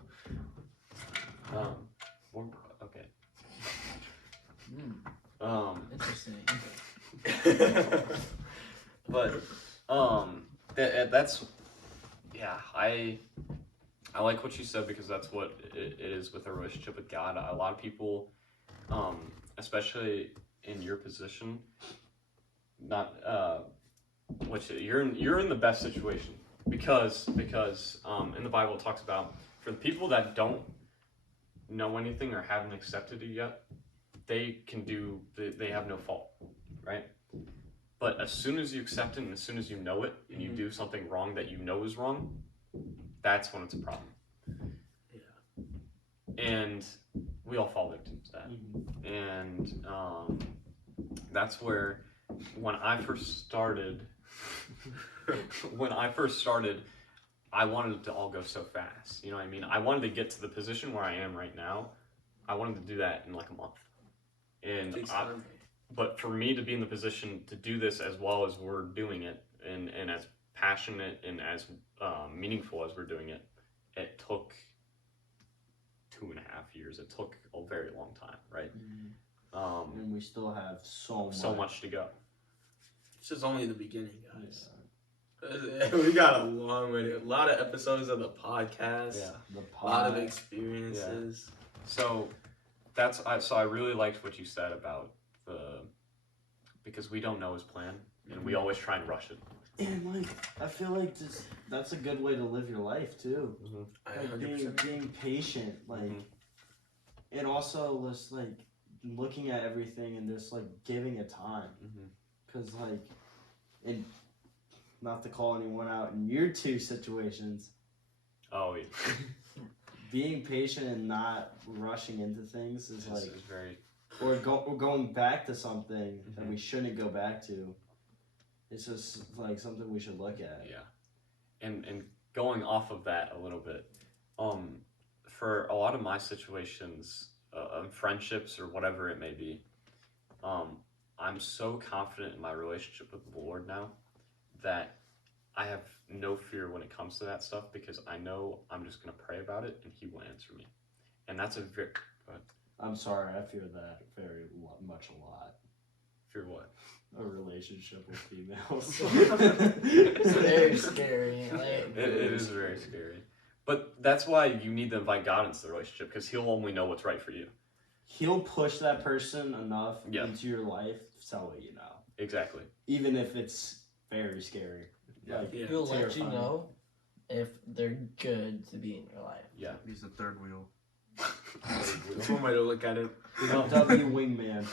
Okay. Interesting. But that's I like what you said because that's what it is with a relationship with God. A lot of people, especially in your position, you're in the best situation because in the Bible it talks about for the people that don't know anything or haven't accepted it yet, they have no fault, right? But as soon as you accept it and as soon as you know it and you do something wrong that you know is wrong, that's when it's a problem. Yeah. And we all fall victim to that. And that's where when I first started, I wanted it to all go so fast. You know what I mean? I wanted to get to the position where I am right now. I wanted to do that in like a month. And but for me to be in the position to do this as well as we're doing it and as passionate and as meaningful as we're doing it, it took 2.5 years. It took a very long time, right? And we still have so much to go. This is only the beginning, guys. We got a long way a lot of episodes of the podcast. Yeah, a lot of experiences. Yeah. So I really liked what you said about because we don't know his plan and we always try and rush it. And like I feel like that's a good way to live your life too. Like being patient, like and also just like looking at everything and just like giving it time. Because like and not to call anyone out in your two situations. Oh, yeah. Being patient and not rushing into things is like very. Or going back to something that we shouldn't go back to. It's just like something we should look at. Yeah, and going off of that a little bit, for a lot of my situations, friendships or whatever it may be, I'm so confident in my relationship with the Lord now that I have no fear when it comes to that stuff, because I know I'm just going to pray about it and He will answer me. And that's a very... I'm sorry, I fear that much a lot. Fear what? A relationship with females. It's very scary. It is very scary. But that's why you need to invite God into the relationship, because He'll only know what's right for you. He'll push that person enough into your life to let you know. Exactly. Even if it's very scary. Yeah. Like, He'll let you know if they're good to be in your life. Yeah. He's the third wheel. That's one way to look at it. W wingman.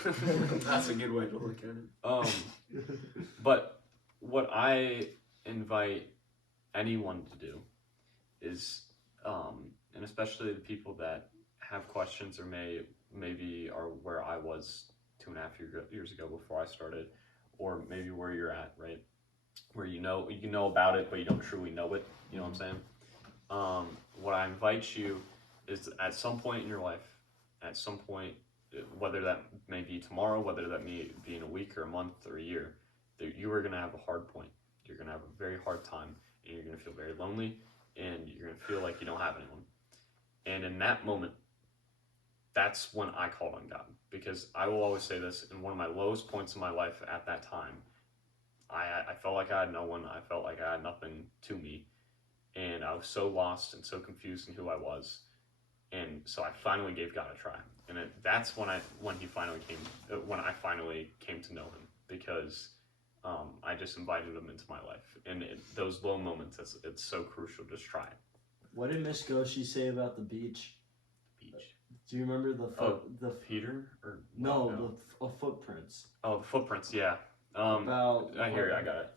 That's a good way to look at it. But what I invite anyone to do is, and especially the people that have questions or maybe are where I was 2.5 years ago before I started, or maybe where you're at, right? Where you know about it, but you don't truly know it. You know what I'm saying? What I invite you is, at some point in your life, at some point, whether that may be tomorrow, whether that may be in a week or a month or a year, that you are going to have a hard point. You're going to have a very hard time, and you're going to feel very lonely, and you're going to feel like you don't have anyone. And in that moment, that's when I called on God, because I will always say this, in one of my lowest points in my life at that time, I felt like I had no one. I felt like I had nothing to me, and I was so lost and so confused in who I was. And so I finally gave God a try, and that's when I finally came to know Him, because I just invited Him into my life. And those low moments, it's so crucial. Just try it. What did Miss Goshi say about the beach? Do you remember the Peter or no. The footprints? Oh, the footprints. Yeah. About I hear it. I got it.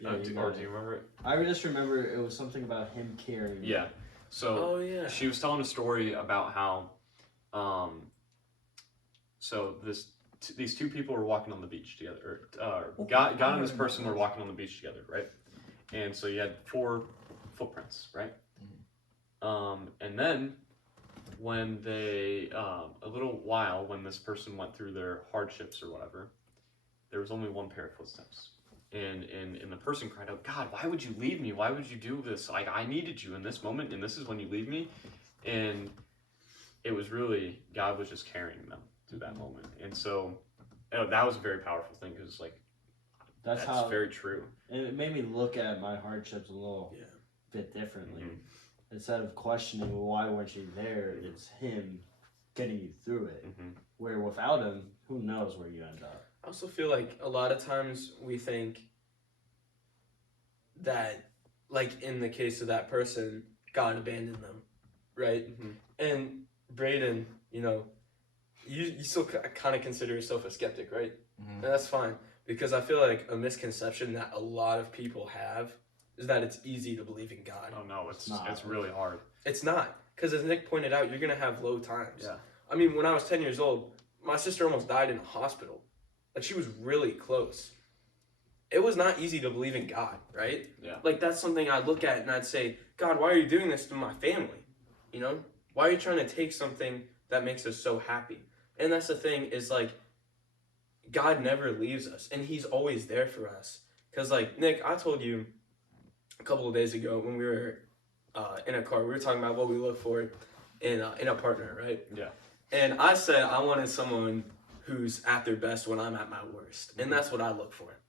Yeah, do you remember it? I just remember it was something about him carrying. Yeah. So she was telling a story about how, so these two people were walking on the beach together, or God and this person were walking on the beach together, right? And so you had 4 footprints, right? Mm-hmm. And then when they, a little while, when this person went through their hardships or whatever, there was only 1 pair of footsteps. And the person cried out, God, why would you leave me? Why would you do this? Like, I needed you in this moment, and this is when you leave me. And it was really, God was just carrying them through that moment. And so that was a very powerful thing, because that's very true. And it made me look at my hardships a little bit differently. Mm-hmm. Instead of questioning, well, why weren't you there, it's Him getting you through it. Mm-hmm. Where without Him, who knows where you end up. I also feel like a lot of times we think that, like in the case of that person, God abandoned them, right? Mm-hmm. And Braden, you still kind of consider yourself a skeptic, right? Mm-hmm. And that's fine, because I feel like a misconception that a lot of people have is that it's easy to believe in God. Oh no, it's really hard. It's not, because as Nick pointed out, you're gonna have low times. Yeah. I mean, when I was 10 years old, my sister almost died in a hospital. Like, she was really close. It was not easy to believe in God, right? Yeah. Like, that's something I'd look at and I'd say, God, why are you doing this to my family? Why are you trying to take something that makes us so happy? And that's the thing, is like, God never leaves us, and He's always there for us. Because, like, Nick, I told you a couple of days ago when we were in a car, we were talking about what we look for in a partner, right? Yeah. And I said I wanted someone who's at their best when I'm at my worst. And that's what I look for.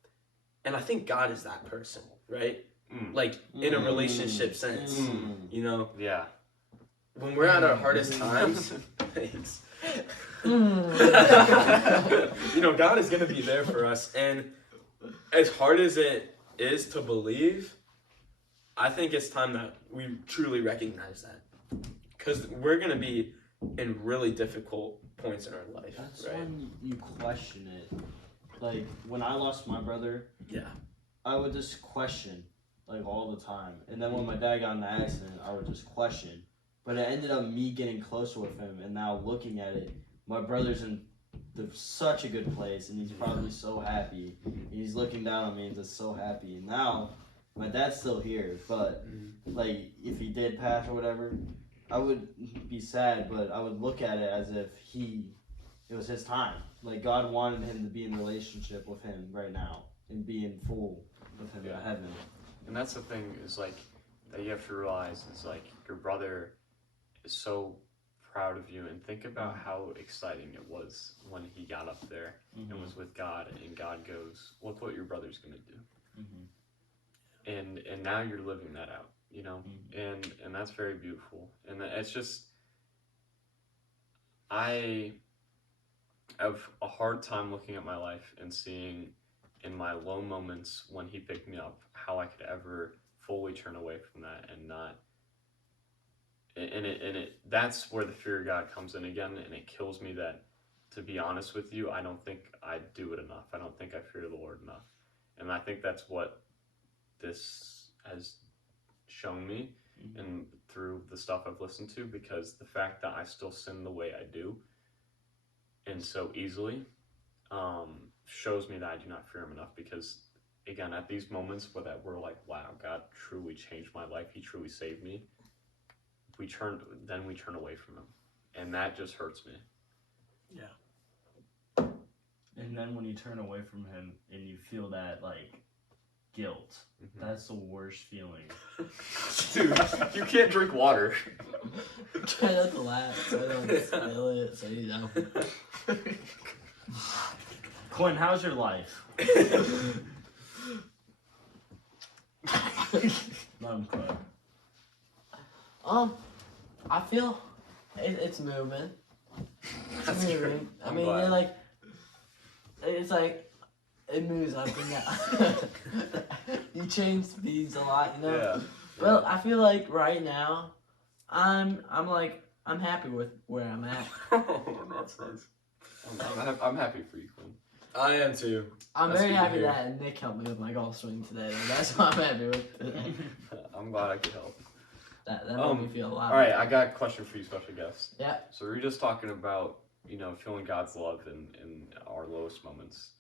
And I think God is that person, right? Like, in a relationship sense, Yeah. When we're at our hardest times, thanks. God is going to be there for us. And as hard as it is to believe, I think it's time that we truly recognize that. Because we're going to be in really difficult points in our life. That's right? when you question it. Like, when I lost my brother, I would just question, like, all the time. And then when my dad got in the accident, I would just question. But it ended up me getting closer with him, and now looking at it, my brother's in such a good place, and he's probably so happy. And he's looking down on me and just so happy. And now my dad's still here, but like if he did pass or whatever, I would be sad, but I would look at it as if it was his time. Like God wanted him to be in relationship with him right now and be in full with him in heaven. And that's the thing is like that you have to realize is like your brother is so proud of you, and think about how exciting it was when he got up there and was with God, and God goes, look what your brother's gonna do. And now you're living that out, you know, and that's very beautiful. And it's just, I have a hard time looking at my life and seeing in my low moments when he picked me up how I could ever fully turn away from that and not. And that's where the fear of God comes in again, and it kills me that, to be honest with you, I don't think I do it enough. I don't think I fear the Lord enough. And I think that's what this has shown me and through the stuff I've listened to, because the fact that I still sin the way I do and so easily shows me that I do not fear him enough, because again, at these moments where that we're like, wow, God truly changed my life, he truly saved me, we turn away from him, and that just hurts me. Yeah. And then when you turn away from him and you feel that like guilt, that's the worst feeling. Dude, you can't drink water. Try not to laugh so I don't spill it, so you know. Quinn, how's your life? Let him cry. I feel it's moving. It's moving. I mean, glad. you're like, it's like, it moves up and down. You change speeds a lot, you know? Yeah. Well, I feel like right now, I'm happy with where I'm at. That's nice. I'm happy for you, Quinn. I am too. I'm That's very good to happy hear. that Nick helped me with my golf swing today. That's what I'm happy with today. I'm glad I could help. That made me feel a lot All right, better. I got a question for you, special guest. Yeah. So we were just talking about, you know, feeling God's love in our lowest moments.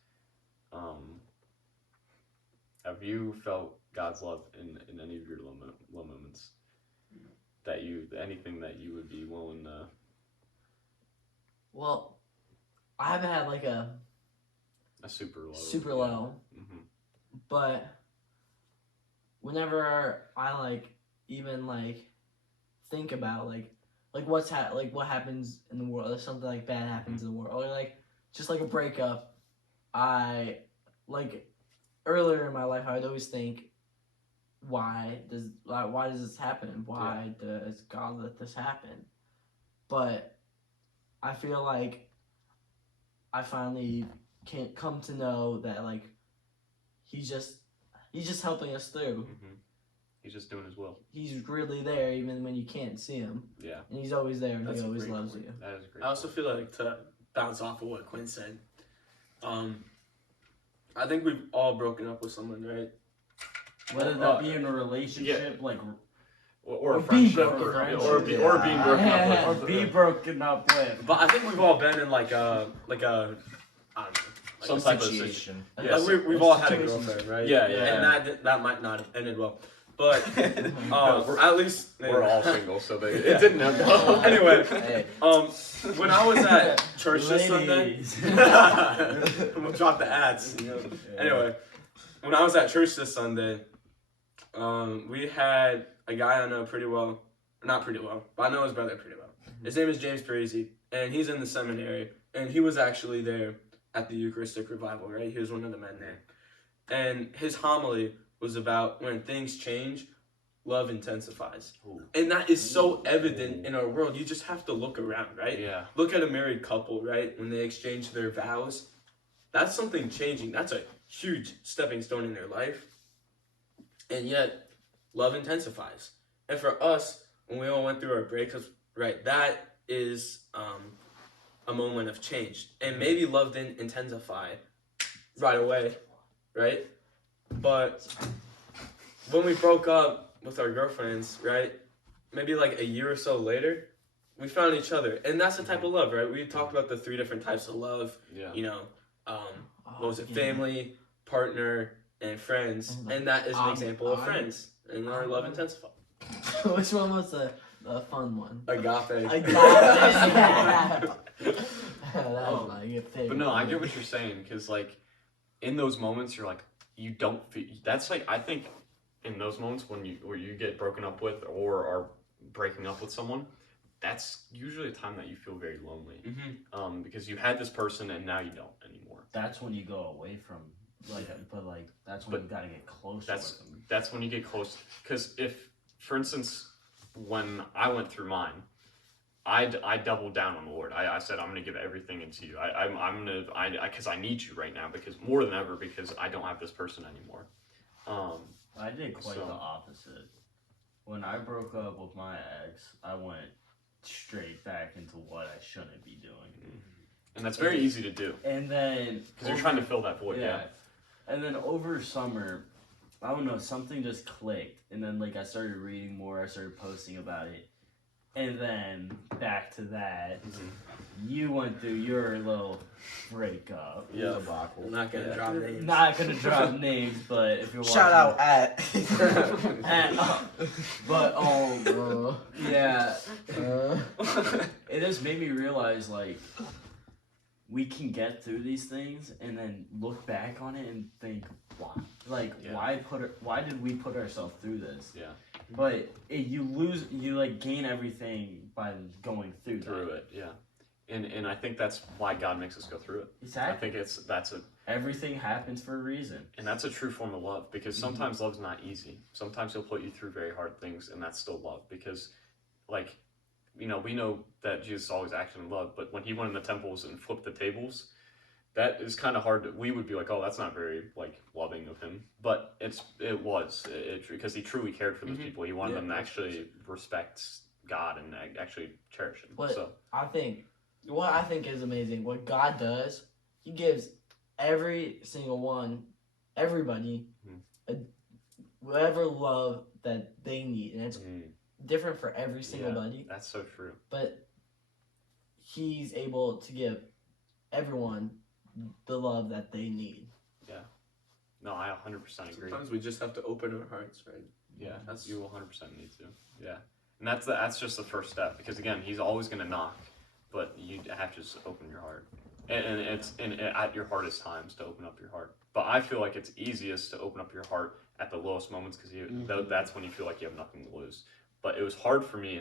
Have you felt God's love in any of your low moments? Anything that you would be willing to... Well, I haven't had like a super low. super low, but whenever I like even like think about like what happens in the world, if something like bad happens in the world, or like just like a breakup, I like earlier in my life I would always think, why does this happen? Why does God let this happen? But I feel like I finally can come to know that like he's just helping us through. He's just doing his will. He's really there even when you can't see him. Yeah. And he's always there, and That's he a always great loves point. you. That is a great. I also feel like, to bounce off of what Quinn said, I think we've all broken up with someone, right? Whether that be in a relationship, like or a be friendship, broken or being broken up or with. be broken up with. But I think we've all been in like a I don't know, like Some a type situation. of Like we've all had a girlfriend, right? Yeah. And that might not have ended well, but at least We're all single, so it didn't end well. Anyway, Hey, when I was at church this Sunday, Ladies. we'll drop the ads. Anyway, when I was at church this Sunday, we had a guy I know pretty well, not pretty well, but I know his brother pretty well. His name is James Parisi, and he's in the seminary, and he was actually there at the Eucharistic revival, right? He was one of the men there. And his homily was about when things change, love intensifies. Ooh. And that is so evident in our world. You just have to look around, right? Yeah. Look at a married couple, right? When they exchange their vows, that's something changing. That's a huge stepping stone in their life. And yet, love intensifies. And for us, when we all went through our breakups, right, that is a moment of change. And maybe love didn't intensify right away, right? But when we broke up with our girlfriends, right, maybe like a year or so later, we found each other. And that's the type of love, right? We talked about the 3 different types of love. Yeah. You know, what was it? Family, partner, and friends, and that is an example of friends, and our love intensifies. Which one was the fun one? Agape. That was my favorite. But no, I get what you're saying, because like in those moments, you're like you don't feel. That's like I think in those moments where you get broken up with or are breaking up with someone, that's usually a time that you feel very lonely. Because you had this person and now you don't anymore. That's when you go away from that's when you gotta get closer with them. That's when you get close. Because if, for instance, when I went through mine, I doubled down on the Lord. I said I'm gonna give everything into you. Because I need you right now, because more than ever, because I don't have this person anymore. I did quite the opposite. When I broke up with my ex, I went straight back into what I shouldn't be doing. And that's very easy to do. And then because you're trying to fill that void. Yeah. And then over summer, I don't know, something just clicked. And then like I started reading more, I started posting about it. And then back to that, you went through your little breakup. Yeah, I'm not gonna drop names. Not gonna drop names, but if you're shout out at. But yeah, it just made me realize like we can get through these things and then look back on it and think, why? Like why did we put ourselves through this? Yeah. But you gain everything by going through it. Yeah. And I think that's why God makes us go through it. Exactly. I think everything happens for a reason. And that's a true form of love, because sometimes love's not easy. Sometimes he'll put you through very hard things, and that's still love, because like, we know that Jesus always acted in love, but when he went in the temples and flipped the tables, that is kind of hard. We would be like, oh, that's not very like loving of him, but it was because he truly cared for those people. He wanted them to actually respect God and actually cherish him. What so I think is amazing, what God does, he gives every single one, everybody, whatever love that they need, and it's different for every single buddy. That's so true. But he's able to give everyone the love that they need. Yeah. No, I 100% agree. Sometimes we just have to open our hearts, right? Yeah, you 100% need to. Yeah. And that's just the first step, because again, he's always going to knock, but you have to just open your heart. And it's at your hardest times to open up your heart. But I feel like it's easiest to open up your heart at the lowest moments, because that's when you feel like you have nothing to lose. But it was hard for me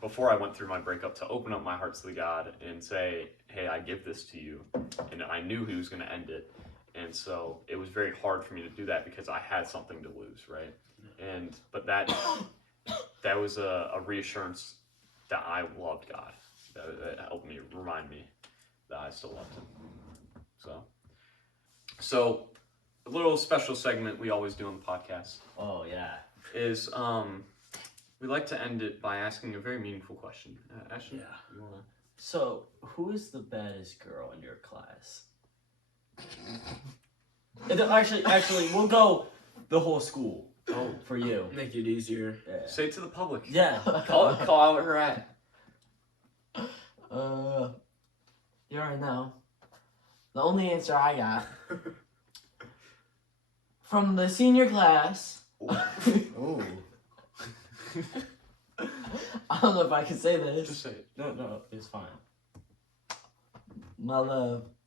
before I went through my breakup to open up my heart to the God and say, hey, I give this to you. And I knew he was going to end it. And so it was very hard for me to do that, because I had something to lose, right? But that was a reassurance that I loved God. That helped me remind me that I still loved him. So a little special segment we always do on the podcast. Oh yeah. Is we like to end it by asking a very meaningful question. Ashton, you wanna? So, who is the baddest girl in your class? Actually, we'll go the whole school. Oh, for you. Make it easier. Yeah. Say it to the public. Yeah. Call out her at. You already know. The only answer I got from the senior class. Oh. I don't know if I can say this. Just say it. No, it's fine. My love,